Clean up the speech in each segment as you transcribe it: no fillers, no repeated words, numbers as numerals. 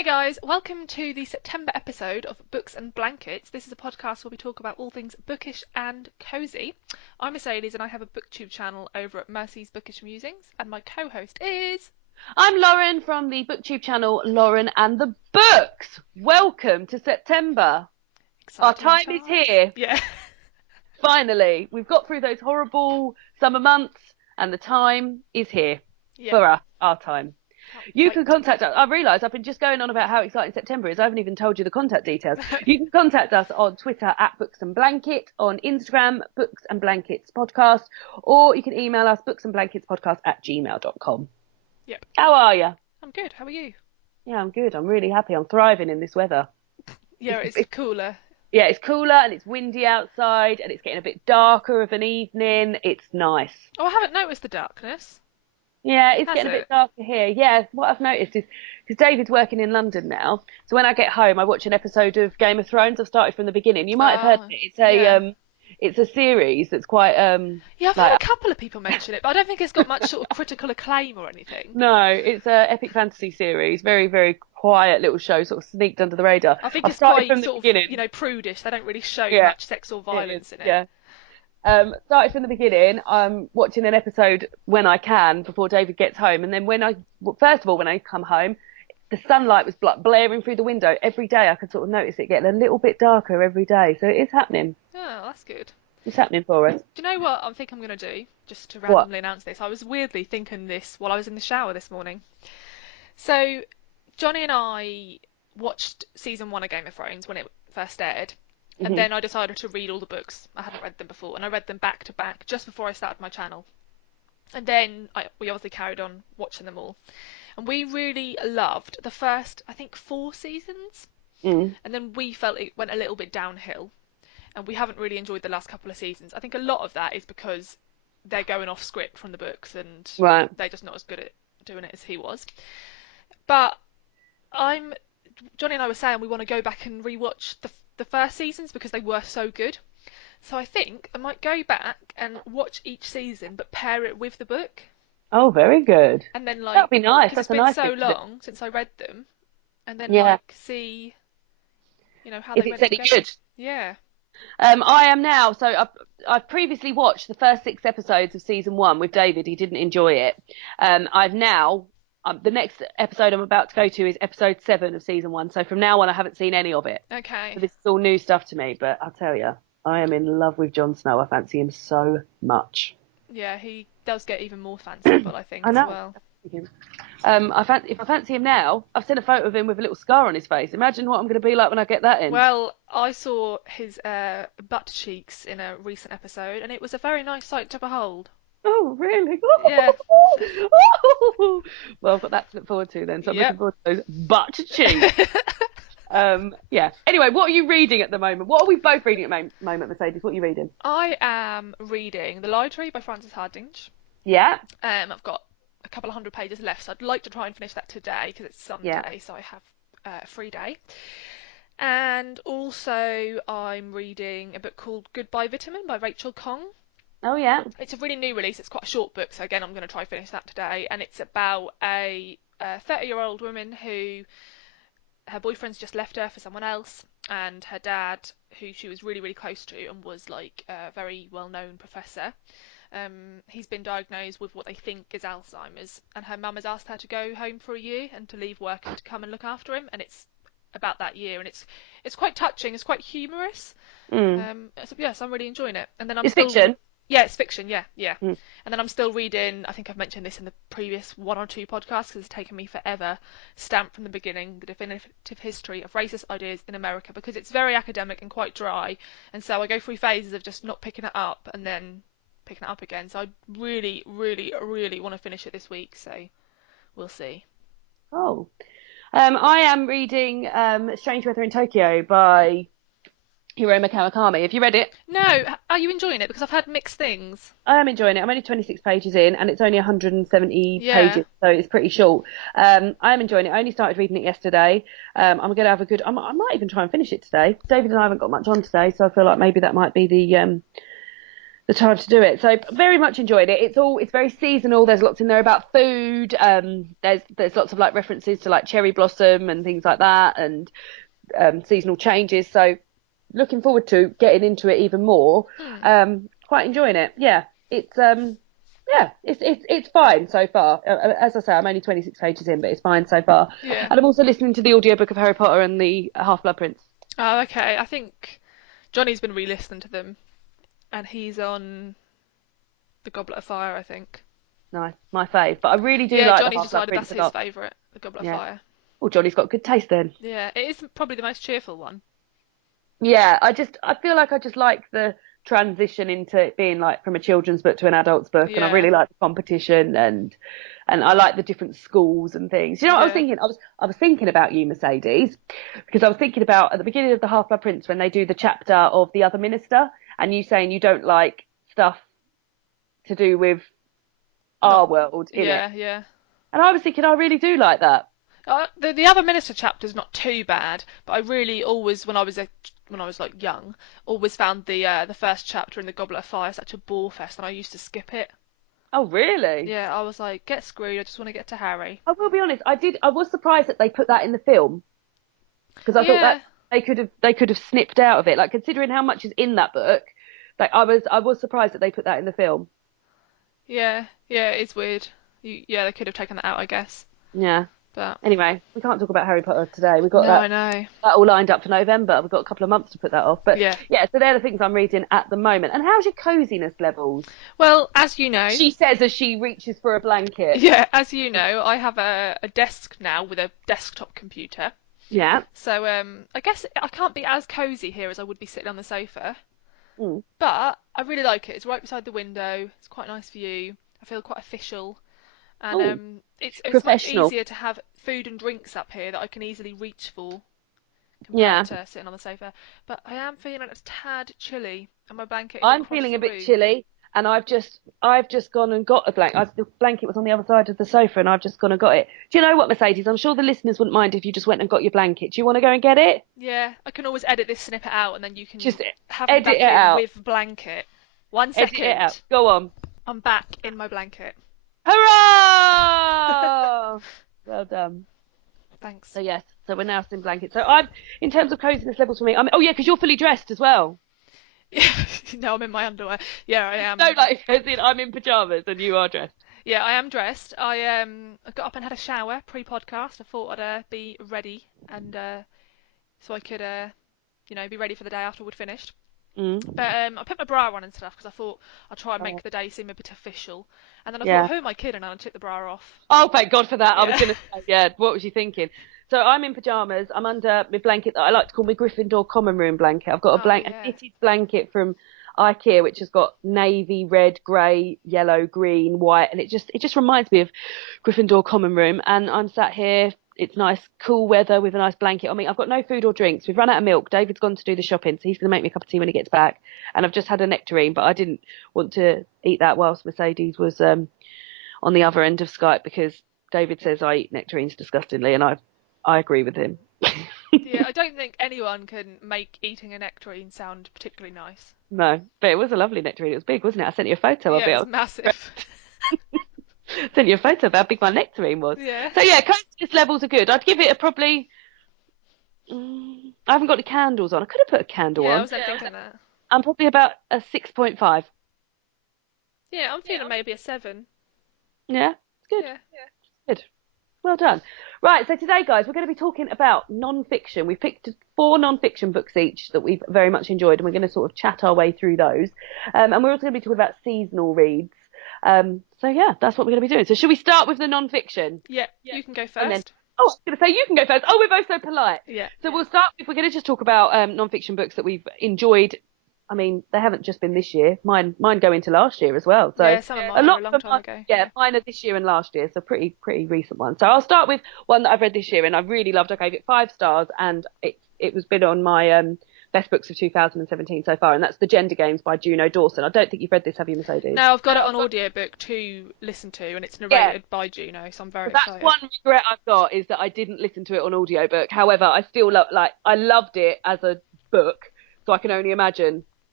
Hey guys, welcome to the September episode of Books and Blankets. This is a podcast where we talk about all things bookish and cosy. I'm Mercedes and I have a booktube channel over at Mercy's Bookish Musings, and my co-host is... I'm Lauren from the booktube channel Lauren and the Books. Welcome to September. Exciting Our time times. is here. Yeah. Finally, we've got through those horrible summer months and the time is here for us, our time. You can contact us. I realise I've been just going on about how exciting September is. I haven't even told you the contact details. You can contact us on Twitter at Books and Blanket, on Instagram, Books and Blankets Podcast, or you can email us booksandblanketspodcast@gmail.com. Yep. How are you? I'm good. How are you? Yeah, I'm good. I'm really happy. I'm thriving in this weather. Yeah, it's cooler. Yeah, it's cooler and it's windy outside and it's getting a bit darker of an evening. It's nice. Oh, I haven't noticed the darkness. Yeah, it's getting a bit darker here. Yeah, what I've noticed is, because David's working in London now, so when I get home, I watch an episode of Game of Thrones. I've started from the beginning. You might have heard of it. It's a series that's quite Yeah, I've heard a couple of people mention it, but I don't think it's got much sort of critical acclaim or anything. No, it's a epic fantasy series. Very, very quiet little show, sort of sneaked under the radar. I think it's quite sort of, prudish. They don't really show much sex or violence in it. Yeah. Started from the beginning. I'm watching an episode when I can before David gets home, and then when I come home, the sunlight was blaring through the window every day. I could sort of notice it getting a little bit darker every day, so it is happening. Oh, that's good. It's happening for us. Do you know what I think I'm going to do? Just to randomly announce this. I was weirdly thinking this while I was in the shower this morning. So, Johnny and I watched season 1 of Game of Thrones when it first aired. And then I decided to read all the books. I hadn't read them before. And I read them back to back just before I started my channel. And then we obviously carried on watching them all. And we really loved the first, I think, 4 seasons. And then we felt it went a little bit downhill. And we haven't really enjoyed the last couple of seasons. I think a lot of that is because they're going off script from the books. And they're just not as good at doing it as he was. But Johnny and I were saying we want to go back and rewatch the first seasons because they were so good. So I think I might go back and watch each season but pair it with the book. Oh, very good. And then that'd be nice. That's it's been so long since I read them, and then see, how if they it's went any together. good. Yeah. I am now. So I've previously watched the first 6 episodes of season 1 with David. He didn't enjoy it. I've now. The next episode I'm about to go to is episode 7 of season 1. So from now on, I haven't seen any of it. Okay. So this is all new stuff to me. But I'll tell you, I am in love with Jon Snow. I fancy him so much. Yeah, he does get even more fanciful, I think, I know. as well. If I fancy him now, I've seen a photo of him with a little scar on his face. Imagine what I'm going to be like when I get that in. Well, I saw his butt cheeks in a recent episode, and it was a very nice sight to behold. Oh, really? Yeah. Well, I've got that to look forward to then. So I'm looking forward to those butt cheeks. Yeah. Anyway, what are you reading at the moment? What are we both reading at the moment, Mercedes? What are you reading? I am reading The Library by Frances Hardinge. Yeah. I've got a couple of 100 pages left, so I'd like to try and finish that today because it's Sunday, so I have a free day. And also I'm reading a book called Goodbye Vitamin by Rachel Kong. Oh, yeah. It's a really new release. It's quite a short book, so again, I'm going to try and finish that today. And it's about a 30-year-old woman who her boyfriend's just left her for someone else, and her dad, who she was really, really close to and was like a very well-known professor, he's been diagnosed with what they think is Alzheimer's, and her mum has asked her to go home for a year and to leave work and to come and look after him. And it's about that year, and it's quite touching. It's quite humorous. So I'm really enjoying it. And then It's fiction. Yeah, it's fiction, yeah. And then I'm still reading, I think I've mentioned this in the previous 1 or 2 podcasts because it's taken me forever, Stamped from the Beginning, The Definitive History of Racist Ideas in America, because it's very academic and quite dry, and so I go through phases of just not picking it up and then picking it up again. So I really, really, really want to finish it this week, so we'll see. Oh. I am reading Strange Weather in Tokyo by Hiromi Kawakami. Have you read it? No. Are you enjoying it? Because I've heard mixed things. I am enjoying it. I'm only 26 pages in, and it's only 170 pages, so it's pretty short. I am enjoying it. I only started reading it yesterday. I'm going to have a good... I might even try and finish it today. David and I haven't got much on today, so I feel like maybe that might be the time to do it. So very much enjoyed it. It's very seasonal. There's lots in there about food. There's lots of like references to like cherry blossom and things like that, and seasonal changes. So looking forward to getting into it even more. Quite enjoying it. Yeah, it's fine so far. As I say, I'm only 26 pages in, but it's fine so far. Yeah. And I'm also listening to the audiobook of Harry Potter and the Half-Blood Prince. Oh, okay. I think Johnny's been re-listening to them, and he's on the Goblet of Fire, I think. Nice, my fave. But I really do Yeah, like the Johnny's Half-Blood decided Prince that's a his lot. favourite, the Goblet of Yeah. Fire. Well, Johnny's got good taste then. Yeah, it is probably the most cheerful one. Yeah, I feel like I just like the transition into it being like from a children's book to an adult's book, and I Yeah. really like the competition and I like the different schools and things. You know what I was Yeah. thinking? I was thinking about you, Mercedes, because I was thinking about at the beginning of the Half-Blood Prince when they do the chapter of the other minister, and you saying you don't like stuff to do with our world in it. Yeah. And I was thinking I really do like that. The other minister chapter's not too bad, but I really always, when I was like young, always found the first chapter in the Goblet of Fire such a bore fest, and I used to skip it. Oh, really? Yeah, I was like, get screwed. I just want to get to Harry. I will be honest. I was surprised that they put that in the film because I thought Yeah, that they could have snipped out of it. Like considering how much is in that book, like I was surprised that they put that in the film. yeah. It's weird. Yeah, they could have taken that out, I guess. Yeah. But Anyway, we can't talk about Harry Potter today. We've got no, I know. that all lined up for November. We've got a couple of months to put that off. But Yeah. yeah, so they're the things I'm reading at the moment. And how's your coziness levels? Well, as you know, She says as she reaches for a blanket. yeah, as you know, I have a desk now with a desktop computer. Yeah. So I guess I can't be as cozy here as I would be sitting on the sofa. Mm. But I really like it. It's right beside the window. It's quite a nice view. I feel quite official. And Oh, it's much professional. easier to have food and drinks up here that I can easily reach for Yeah. compared to sitting on the sofa. But I am feeling a tad chilly, and my blanket is I'm across feeling the a bit room. chilly, and I've just gone and got a blanket. The blanket was on the other side of the sofa, and I've just gone and got it. Do you know what, Mercedes? I'm sure the listeners wouldn't mind if you just went and got your blanket. Do you want to go and get it? Yeah, I can always edit this snippet out, and then you can Just have me edit back it in out. with blanket. One Edit it out. second. Go on. I'm back in my blanket. Hurrah! Well done. Thanks. So yes, so we're now in blankets. So I'm in terms of coziness levels for me. Oh yeah, because you're fully dressed as well. Yeah, no, I'm in my underwear. Yeah, I am. No, like as in I'm in pajamas and you are dressed. Yeah, I am dressed. I got up and had a shower pre-podcast. I thought I'd be ready and so I could be ready for the day after we'd finished. Mm. But I put my bra on and stuff because I thought I'd try and Oh. make the day seem a bit official. And then I thought, Yeah. who am I kidding? And I took the bra off. Oh, thank God for that. I was Yeah. going to say, yeah, what was you thinking? So I'm in pajamas. I'm under my blanket that I like to call my Gryffindor common room blanket. I've got Oh, a yeah. knitted blanket from IKEA, which has got navy, red, grey, yellow, green, white, and it just reminds me of Gryffindor common room. And I'm sat here. It's nice, cool weather with a nice blanket on me. I've got no food or drinks. We've run out of milk. David's gone to do the shopping, so he's going to make me a cup of tea when he gets back. And I've just had a nectarine, but I didn't want to eat that whilst Mercedes was on the other end of Skype because David says I eat nectarines disgustingly, and I agree with him. Yeah, I don't think anyone can make eating a nectarine sound particularly nice. No, but it was a lovely nectarine. It was big, wasn't it? I sent you a photo of Yeah, it. it's massive. Sent you a photo of how big my nectarine was. Yeah. So yeah, coziness levels are good. I'd give it a probably. I haven't got any candles on. I could have put a candle Yeah, I on. was thinking that. I'm probably about a 6.5. Yeah, I'm feeling maybe a 7. Yeah, it's good. Yeah. Good. Well done. Right, so today, guys, we're going to be talking about non-fiction. We've picked 4 non-fiction books each that we've very much enjoyed, and we're going to sort of chat our way through those. And we're also going to be talking about seasonal reads. So yeah, that's what we're going to be doing. So should we start with the non-fiction? Yeah, you can go And then, first. I was going to say you can go first. Oh, we're both so polite. Yeah. So we'll start with, we're going to just talk about non-fiction books that we've enjoyed. I mean, they haven't just been this year. Mine go into last year as well. So Yeah, some of mine a lot are a long of time ago. yeah, mine are this year and last year, so pretty recent ones. So I'll start with one that I've read this year and I really loved. I gave it 5 stars, and it was been on my best books of 2017 so far, and that's The Gender Games by Juno Dawson. I don't think you've read this, have you, Mercedes? No, I've got it on audiobook to listen to, and it's narrated by Juno, so I'm very excited. That's one regret I've got, is that I didn't listen to it on audiobook. However, I still I loved it as a book, so I can only imagine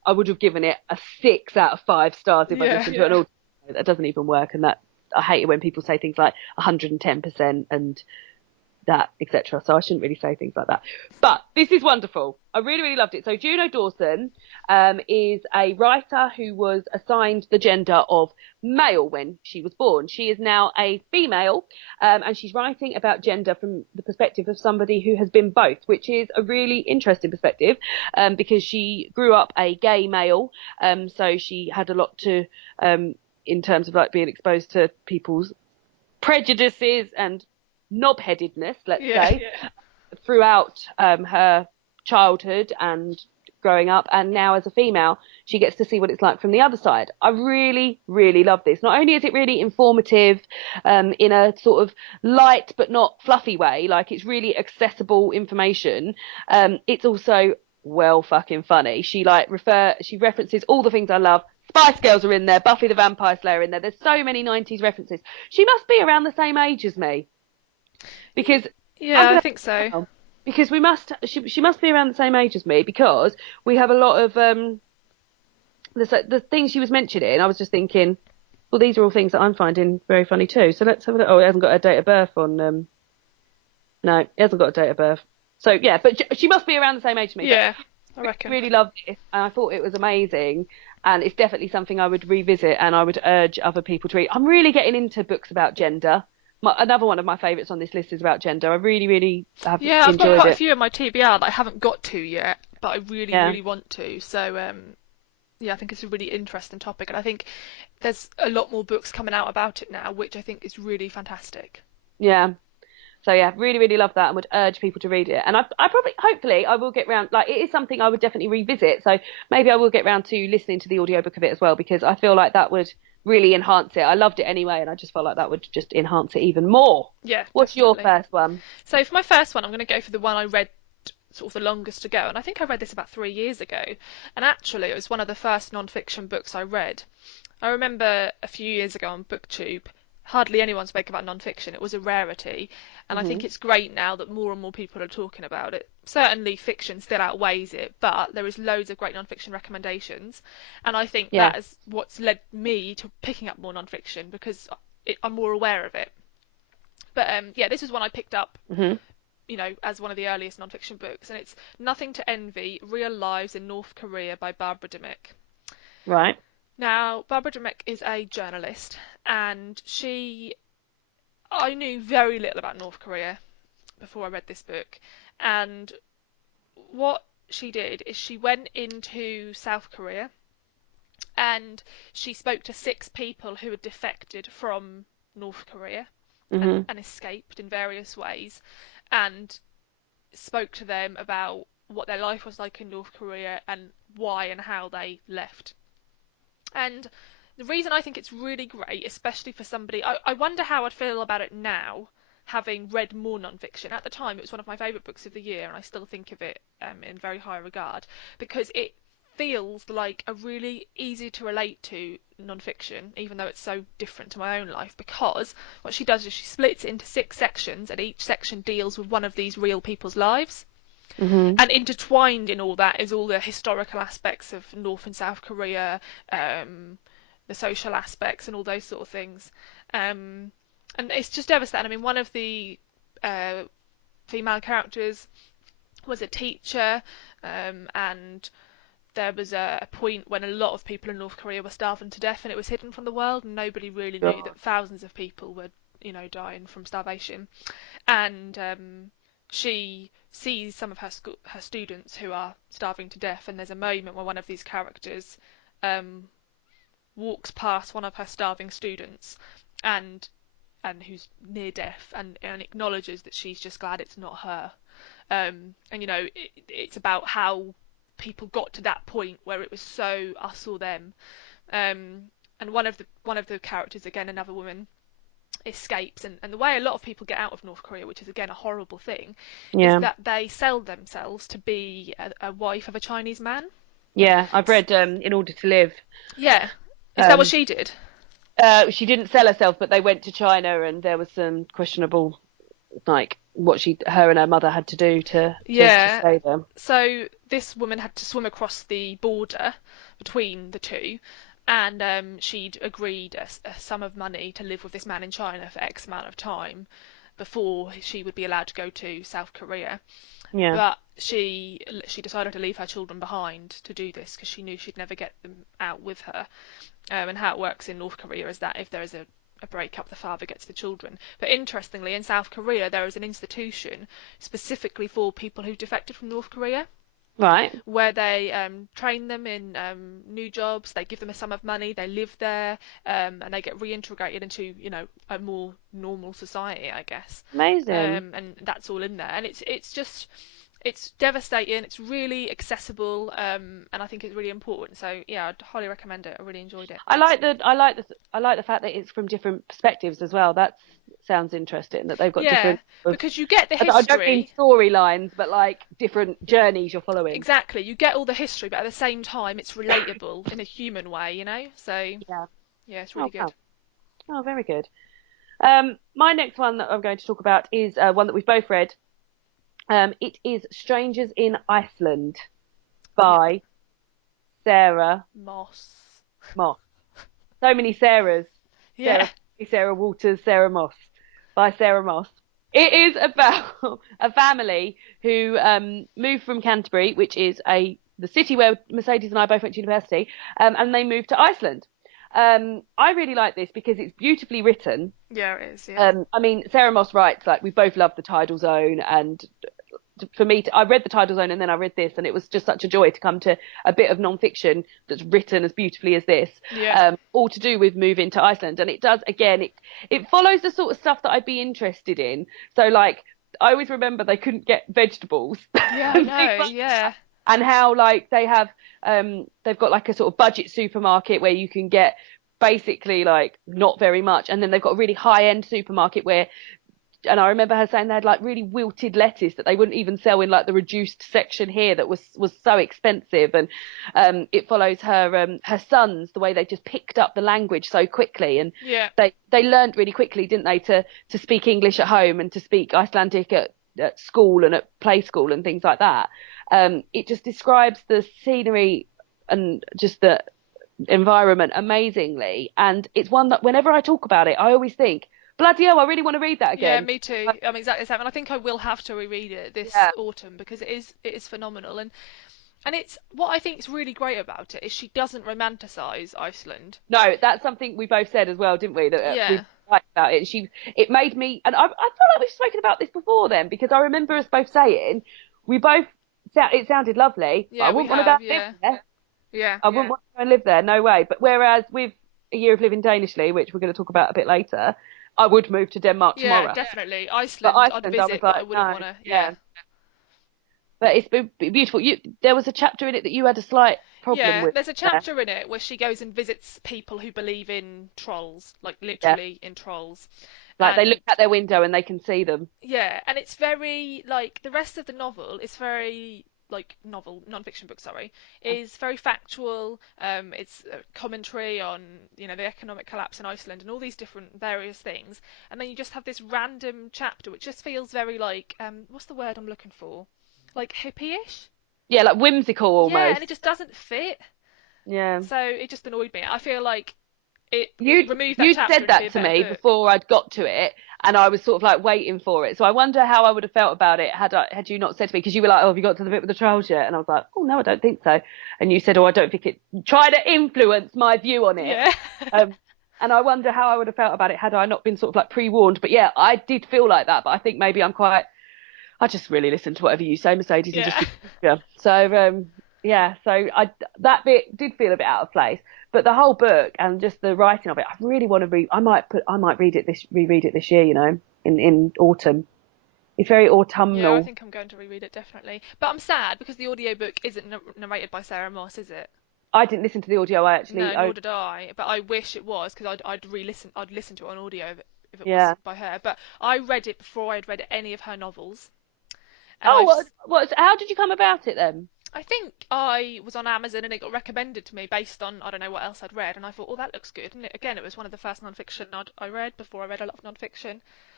I would have given it a 6 out of 5 stars if I'd listened to it. And that doesn't even work. And that I hate it when people say things like 110% and that, etc. So I shouldn't really say things like that. But this is wonderful. I really, really loved it. So Juno Dawson is a writer who was assigned the gender of male when she was born. She is now a female, and she's writing about gender from the perspective of somebody who has been both, which is a really interesting perspective, because she grew up a gay male, so she had a lot to, in terms of like being exposed to people's prejudices and knob-headedness, let's say, throughout her childhood and growing up, and now as a female she gets to see what it's like from the other side. I really, really love this. Not only is it really informative in a sort of light but not fluffy way, like it's really accessible information, it's also well fucking funny. She references all the things I love. Spice Girls are in there, Buffy the Vampire Slayer in there. There's so many 90s references. She must be around the same age as me. Because I think so. Because she must be around the same age as me, because we have a lot of the things she was mentioning. I was just thinking, well, these are all things that I'm finding very funny too. So let's have a look. Oh, it hasn't got a date of birth on. No, it hasn't got a date of birth. So yeah, but she must be around the same age as me. Yeah, I reckon. Really loved it, and I thought it was amazing. And it's definitely something I would revisit, and I would urge other people to read. I'm really getting into books about gender. Another one of my favourites on this list is about gender. I really, really have enjoyed it. Yeah, I've got quite a few in my TBR that I haven't got to yet, but I really, really want to. So, I think it's a really interesting topic, and I think there's a lot more books coming out about it now, which I think is really fantastic. Yeah. So yeah, really, really love that, and would urge people to read it. And hopefully, I will get round. Like, it is something I would definitely revisit. So maybe I will get round to listening to the audiobook of it as well, because I feel like that would really enhance it. I loved it anyway, and I just felt like that would just enhance it even more. Yeah. What's definitely. your first one? So for my first one, I'm going to go for the one I read sort of the longest ago, and I think I read this about 3 years ago. And actually, it was one of the first non-fiction books I read. I remember a few years ago on BookTube, hardly anyone spoke about non-fiction. It was a rarity, and I think it's great now that more and more people are talking about it. Certainly fiction still outweighs it, but there is loads of great non-fiction recommendations, and I think that is what's led me to picking up more non-fiction, because I'm more aware of it. But this is one I picked up as one of the earliest non-fiction books, and it's Nothing to Envy: Real Lives in North Korea by Barbara Dimick. Right. Now, Barbara Dimick is a journalist, and I knew very little about North Korea before I read this book, and what she did is she went into South Korea and she spoke to 6 people who had defected from North Korea and escaped in various ways, and spoke to them about what their life was like in North Korea and why and how they left. And the reason I think it's really great, especially for somebody, I wonder how I'd feel about it now, having read more non-fiction. At the time, it was one of my favourite books of the year, and I still think of it in very high regard, because it feels like a really easy to relate to non-fiction, even though it's so different to my own life, because what she does is she splits it into 6 sections, and each section deals with one of these real people's lives. And intertwined in all that is all the historical aspects of North and South Korea, the social aspects and all those sort of things. And it's just devastating. I mean, one of the female characters was a teacher, and there was a point when a lot of people in North Korea were starving to death, and it was hidden from the world, and nobody really knew that thousands of people were, dying from starvation. And she sees some of her students who are starving to death, and there's a moment where one of these characters walks past one of her starving students and who's near death, and acknowledges that she's just glad it's not her. And it's about how people got to that point where it was so us or them. And one of the characters, again another woman, escapes, and the way a lot of people get out of North Korea, which is again a horrible thing, is that they sell themselves to be a wife of a Chinese man. Yeah, I've read In Order to Live. Yeah. Is that what she did? She didn't sell herself, but they went to China, and there was some questionable her and her mother had to do to Yeah. stay there. So this woman had to swim across the border between the two, and she'd agreed a sum of money to live with this man in China for X amount of time before she would be allowed to go to South Korea. Yeah. But she decided to leave her children behind to do this because she knew she'd never get them out with her. And how it works in North Korea is that if there is a breakup, the father gets the children. But interestingly, in South Korea, there is an institution specifically for people who defected from North Korea, Right. where they train them in new jobs, they give them a sum of money, they live there, and they get reintegrated into, a more normal society, I guess. Amazing. And that's all in there. And it's devastating. It's really accessible, and I think it's really important. So yeah, I'd highly recommend it. I really enjoyed it. I like the fact that it's from different perspectives as well. That sounds interesting. That they've got Yeah, different. because you get the I don't mean history. storylines, but like different journeys you're following. Exactly, you get all the history, but at the same time, it's relatable in a human way. So Yeah. yeah, it's Oh really good. wow. Oh, very good. My next one that I'm going to talk about is one that we've both read. It is Strangers in Iceland Yeah, by Sarah Moss. Moss. So many Sarahs. Yeah, Sarah Walters, Sarah Moss by Sarah Moss. It is about a family who moved from Canterbury, which is the city where Mercedes and I both went to university, and they moved to Iceland. I really like this because it's beautifully written. yeah, it is. Yeah, I mean, Sarah Moss writes like we both love the Tidal Zone, and for me, I read the Tidal Zone and then I read this, and it was just such a joy to come to a bit of non-fiction that's written as beautifully as this, yeah, all to do with moving to Iceland. And it does, again, it follows the sort of stuff that I'd be interested in. So like, I always remember they couldn't get vegetables yeah. I and things know. like Yeah, that. And how like they've got like a sort of budget supermarket where you can get basically like not very much, and then they've got a really high end supermarket where, and I remember her saying they had like really wilted lettuce that they wouldn't even sell in like the reduced section here that was so expensive. And it follows her sons, the way they just picked up the language so quickly, and yeah, they learned really quickly, didn't they, to speak English at home and to speak Icelandic at school and at play school and things like that. It just describes the scenery and just the environment amazingly, and it's one that whenever I talk about it I always think, bloody hell, I really want to read that yeah. again. Me too. I'm exactly the same, and I think I will have to reread it this Yeah. autumn because it is phenomenal. And it's what I think is really great about it is she doesn't romanticize Iceland. No, that's something we both said as well, didn't we? That we Yeah, liked about it. It made me, and I feel like we've spoken about this before then, because I remember us both saying we both, it sounded lovely, but I yeah, we wouldn't want to go have. and live Yeah, there. yeah, I wouldn't want to go and live there, no way. But whereas with a year of living Danishly, which we're going to talk about a bit later, I would move to Denmark yeah. tomorrow. Definitely, But Iceland I'd Iceland, I was visit, but I like, wouldn't no, want to. Yeah, yeah. But it's been beautiful. There was a chapter in it that you had a slight problem yeah. with. There's a Yeah, chapter in it where she goes and visits people who believe in trolls, like yeah. literally in trolls, Like they look and out their window and they can see them. yeah, and it's very like the rest of the novel is very like non-fiction book, sorry, is very factual. It's a commentary on the economic collapse in Iceland and all these different various things, and then you just have this random chapter which just feels very like what's the word I'm looking for? Like hippie-ish? Yeah, like whimsical Yeah, and almost. it just doesn't fit. Yeah. So it just annoyed me. I feel like it You'd remove that you'd chapter said and it'd be that a to better me book. before I'd got to it, and I was sort of like waiting for it. So I wonder how I would have felt about it had you not said to me, because you were like, "Oh, have you got to the bit with the trolls yet?" And I was like, "Oh no, I don't think so." And you said, "Oh, I don't think it." Try to influence my view on it. Yeah. Um, and I wonder how I would have felt about it had I not been sort of like pre-warned. But yeah, I did feel like that. But I think maybe I just really listen to whatever you say, Mercedes, and just Yeah. yeah. So yeah, so that bit did feel a bit out of place, but the whole book and just the writing of it, I really want to read. I might reread it this year. In autumn. It's very Yeah, I autumnal. think I'm going to reread it definitely. But I'm sad because the audiobook isn't narrated by Sarah Moss, is it? I didn't listen to the audio. No, nor did I. But I wish it was because I'd listen to it on audio if it was yeah. by her. But I read it before I'd read any of her novels, and Oh, how did you come about it then? I think I was on Amazon and it got recommended to me based on I don't know what else I'd read, and I thought, oh, that looks good. And again, it was one of the first non-fiction I read before I read a lot of non-fiction.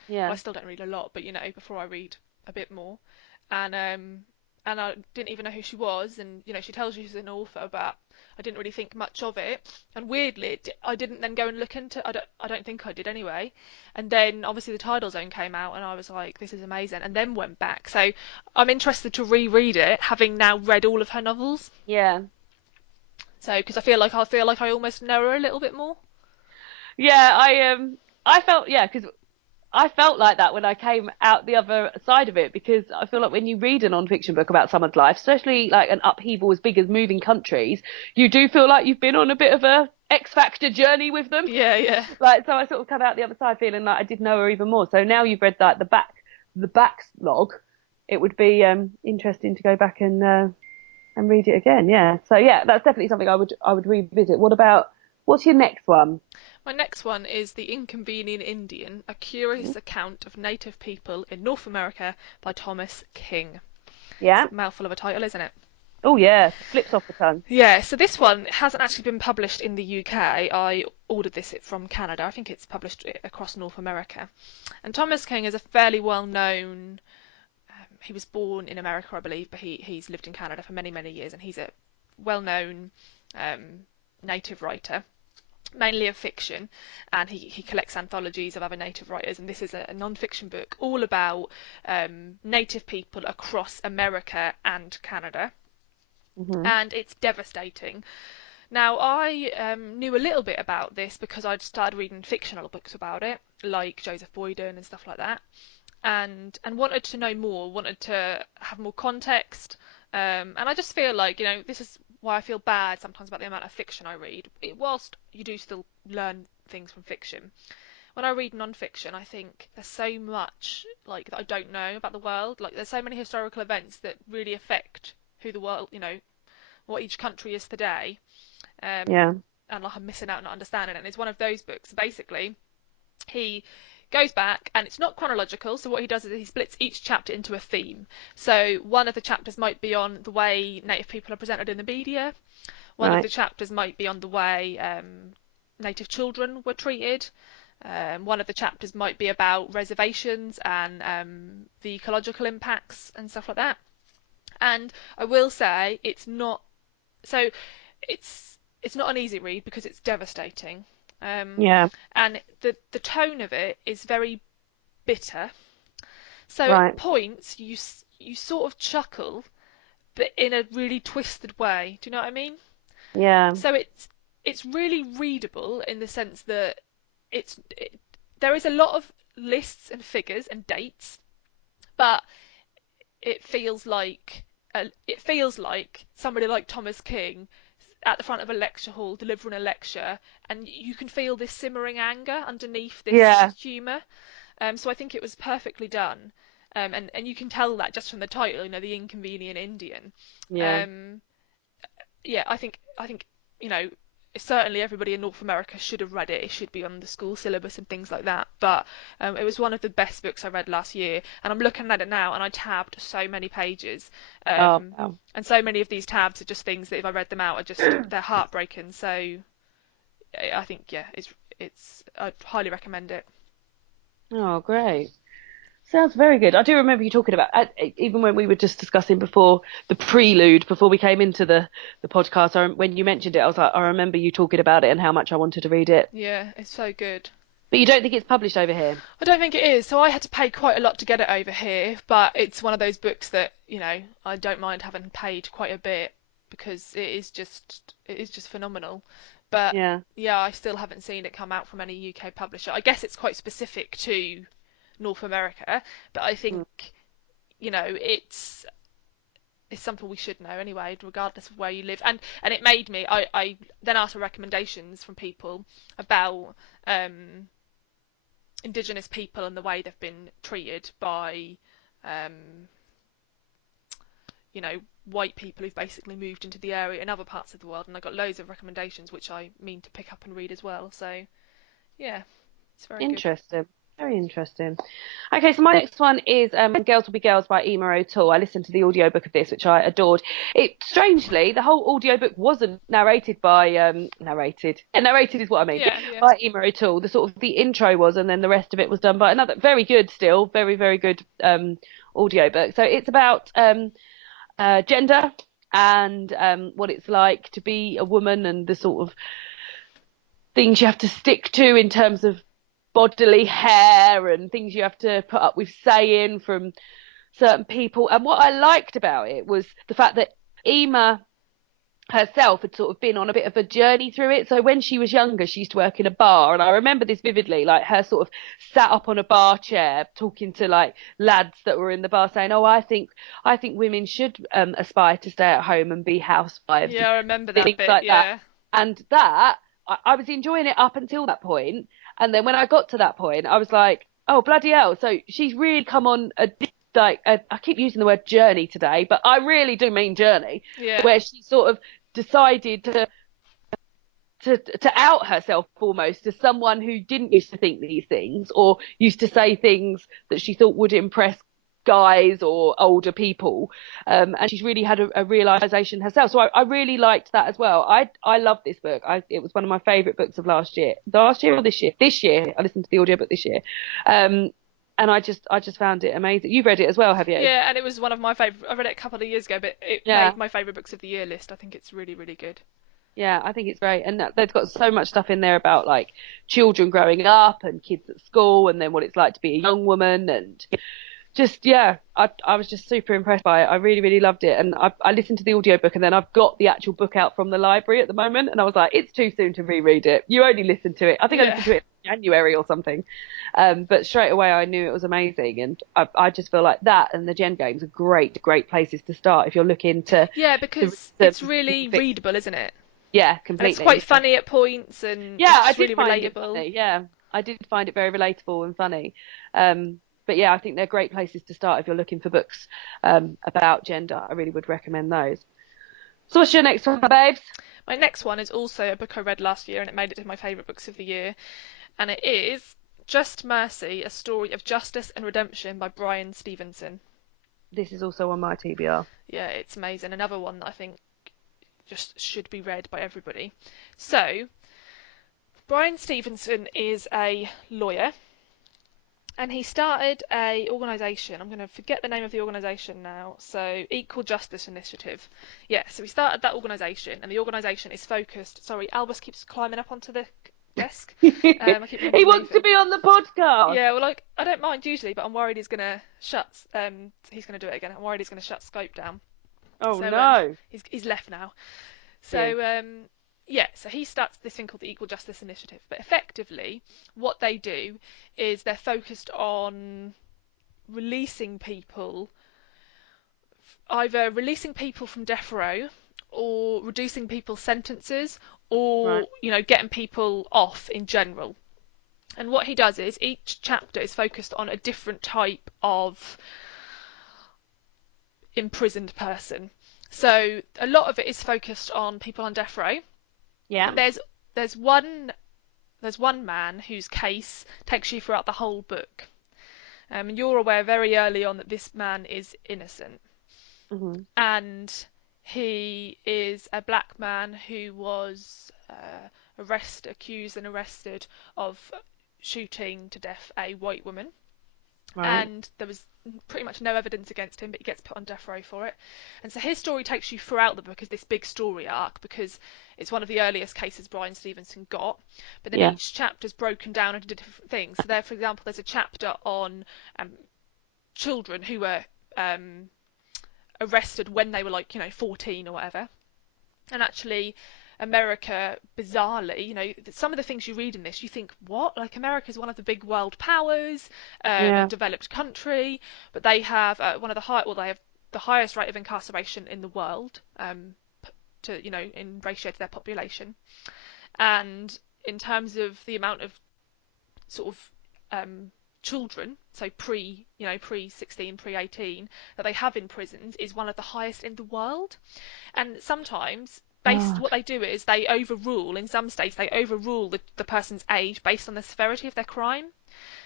Yeah. Well, I still don't read a lot, but before I read a bit more, and I didn't even know who she was, and she tells you she's an author, but I didn't really think much of it. And weirdly, I didn't then go and look into. I don't think I did anyway. And then obviously the Tidal Zone came out, and I was like, this is amazing. And then went back. So I'm interested to reread it, having now read all of her novels. Yeah. So because I almost know her a little bit more. Yeah, I felt, yeah, because I felt like that when I came out the other side of it, because I feel like when you read a non-fiction book about someone's life, especially like an upheaval as big as moving countries, you do feel like you've been on a bit of a X Factor journey with them. Yeah, yeah. Like, so I sort of come out the other side feeling like I did know her even more. So now you've read like the backlog, it would be interesting to go back and read it again. Yeah. So yeah, that's definitely something I would revisit. What's your next one? My next one is The Inconvenient Indian, a curious account of native people in North America by Thomas King. It's Yeah. a mouthful of a title, isn't it? Oh yeah, slips off the tongue. Yeah, so this one hasn't actually been published in the UK. I ordered this from Canada. I think it's published across North America. And Thomas King is a fairly well-known. He was born in America, I believe, but he's lived in Canada for many, many years, and he's a well-known native writer, mainly of fiction, and he collects anthologies of other native writers, and this is a non-fiction book all about native people across America and Canada, Hmm. and it's devastating. Now, I knew a little bit about this because I'd started reading fictional books about it, like Joseph Boyden and stuff like that, and wanted to know more, wanted to have more context, and I just feel like this is why I feel bad sometimes about the amount of fiction I read. Whilst you do still learn things from fiction, when I read non-fiction, I think there's so much like that I don't know about the world. Like there's so many historical events that really affect who the world, what each country is today, Yeah. and like I'm missing out, not understanding it. And it's one of those books. Basically, he goes back, and it's not chronological, so what he does is he splits each chapter into a theme. So one of the chapters might be on the way native people are presented in the media, one of Right. the chapters might be on the way native children were treated, one of the chapters might be about reservations and the ecological impacts and stuff like that. And I will say so it's not an easy read because it's devastating. Um, Yeah. and the tone of it is very bitter. So at Right. points you sort of chuckle, but in a really twisted way. Do you know what I mean? Yeah. So it's really readable in the sense that there is a lot of lists and figures and dates, but it feels like somebody like Thomas King at the front of a lecture hall delivering a lecture, and you can feel this simmering anger underneath this Yeah. humour. So I think it was perfectly done, and you can tell that just from the title, The Inconvenient Indian. Yeah. Um, yeah, I think you know certainly everybody in North America should have read it. It should be on the school syllabus and things like that. But it was one of the best books I read last year, and I'm looking at it now, and I tabbed so many pages, Oh, wow. and so many of these tabs are just things that if I read them out are just they're heartbreaking. So I think yeah, it's I'd highly recommend it. Oh, great. Sounds very good. I do remember you talking about, even when we were just discussing before the prelude, before we came into the podcast, when you mentioned it, I was like, I remember you talking about it and how much I wanted to read it. Yeah, it's so good. But you don't think it's published over here? I don't think it is. So I had to pay quite a lot to get it over here, but it's one of those books that, I don't mind having paid quite a bit because it is just phenomenal. But Yeah. yeah, I still haven't seen it come out from any UK publisher. I guess it's quite specific to North America, but I Mm. think, it's something we should know anyway, regardless of where you live. And it made me I then asked for recommendations from people about Indigenous people and the way they've been treated by, um, white people who've basically moved into the area in other parts of the world. And I got loads of recommendations, which I mean to pick up and read as well. So yeah, it's very good. Interesting. Very interesting. Okay, so my next one is Girls Will Be Girls by Emma O'Toole. I listened to the audiobook of this, which I adored. It strangely, the whole audiobook wasn't narrated by narrated. Yeah, narrated is what I mean. Yeah, yeah. By Emma O'Toole. The intro was, and then the rest of it was done by another very good still, very, very good audiobook. So it's about gender and what it's like to be a woman and the sort of things you have to stick to in terms of bodily hair and things you have to put up with saying from certain people. And what I liked about it was the fact that Ema herself had sort of been on a bit of a journey through it. So when she was younger, she used to work in a bar, and I remember this vividly, like her sort of sat up on a bar chair talking to like lads that were in the bar saying, "Oh, I think women should aspire to stay at home and be housewives," Yeah, I remember that things bit. like that. Yeah. And that I was enjoying it up until that point, and then when I got to that point, I was like, "Oh bloody hell!" So she's really come on I keep using the word journey today, but I really do mean journey, Yeah. where she sort of decided to out herself almost as someone who didn't used to think these things or used to say things that she thought would impress guys or older people, and she's really had a realization herself. So I really liked that as well. I love this book. It was one of my favorite books of last year or this year. I listened to the audiobook this year, and I just found it amazing. You've read it as well, have you? Yeah, and it was one of my favorite. I read it a couple of years ago, but it Yeah. made my favorite books of the year list. I think it's really, really good. Yeah, I think it's great. And they've got so much stuff in there about like children growing up and kids at school and then what it's like to be a young woman and just, yeah, I was just super impressed by it. I really, really loved it. And I listened to the audiobook and then I've got the actual book out from the library at the moment. And I was like, it's too soon to reread it. You only listened to it. I think I Yeah. listened to it in January or something. But straight away I knew it was amazing. And I just feel like that and the Gen Games are great, great places to start if you're looking Yeah, to because the it's really specific. readable, isn't it? Yeah, And it's completely. quite funny at points, and Yeah, it's I just did really find it relatable. funny. Yeah, I did find it very relatable and funny. But yeah, I think they're great places to start if you're looking for books about gender. I really would recommend those. So what's your next one, babes? My next one is also a book I read last year, and it made it to my favourite books of the year. And it is Just Mercy, A Story of Justice and Redemption by Bryan Stevenson. This is also on my TBR. Yeah, it's amazing. Another one that I think just should be read by everybody. So, Bryan Stevenson is a lawyer, and he started a organisation. I'm going to forget the name of the organisation now. So, Equal Justice Initiative. Yeah, so he started that organisation, and the organisation is focused. Sorry, Albus keeps climbing up onto the desk. I keep meaning He to leave wants to him. be on the podcast. Yeah, well, like I don't mind usually, but I'm worried he's gonna shut. He's gonna do it again. I'm worried he's gonna shut Scope down. Oh So no. he's left now. Good. So yeah, so he starts this thing called the Equal Justice Initiative. But effectively, what they do is they're focused on releasing people, either releasing people from death row, or reducing people's sentences, Right. or getting people off in general. And what he does is each chapter is focused on a different type of imprisoned person. So a lot of it is focused on people on death row. Yeah. And there's one man whose case takes you throughout the whole book. And you're aware very early on that this man is innocent. Hmm. And he is a black man who was accused and arrested of shooting to death a white woman. Right. And there was pretty much no evidence against him, but he gets put on death row for it. And so his story takes you throughout the book as this big story arc because it's one of the earliest cases Bryan Stevenson got. But then Yeah. each chapter is broken down into different things. So there, for example, there's a chapter on children who were arrested when they were 14 or whatever. And actually, America, bizarrely, some of the things you read in this, you think, what? Like, America's one of the big world powers, a Yeah. developed country, but they have they have the highest rate of incarceration in the world, in ratio to their population. And in terms of the amount of sort of children, so pre 16, pre 18, that they have in prisons is one of the highest in the world. And sometimes God. what they do is they overrule, in some states they overrule the person's age based on the severity of their crime.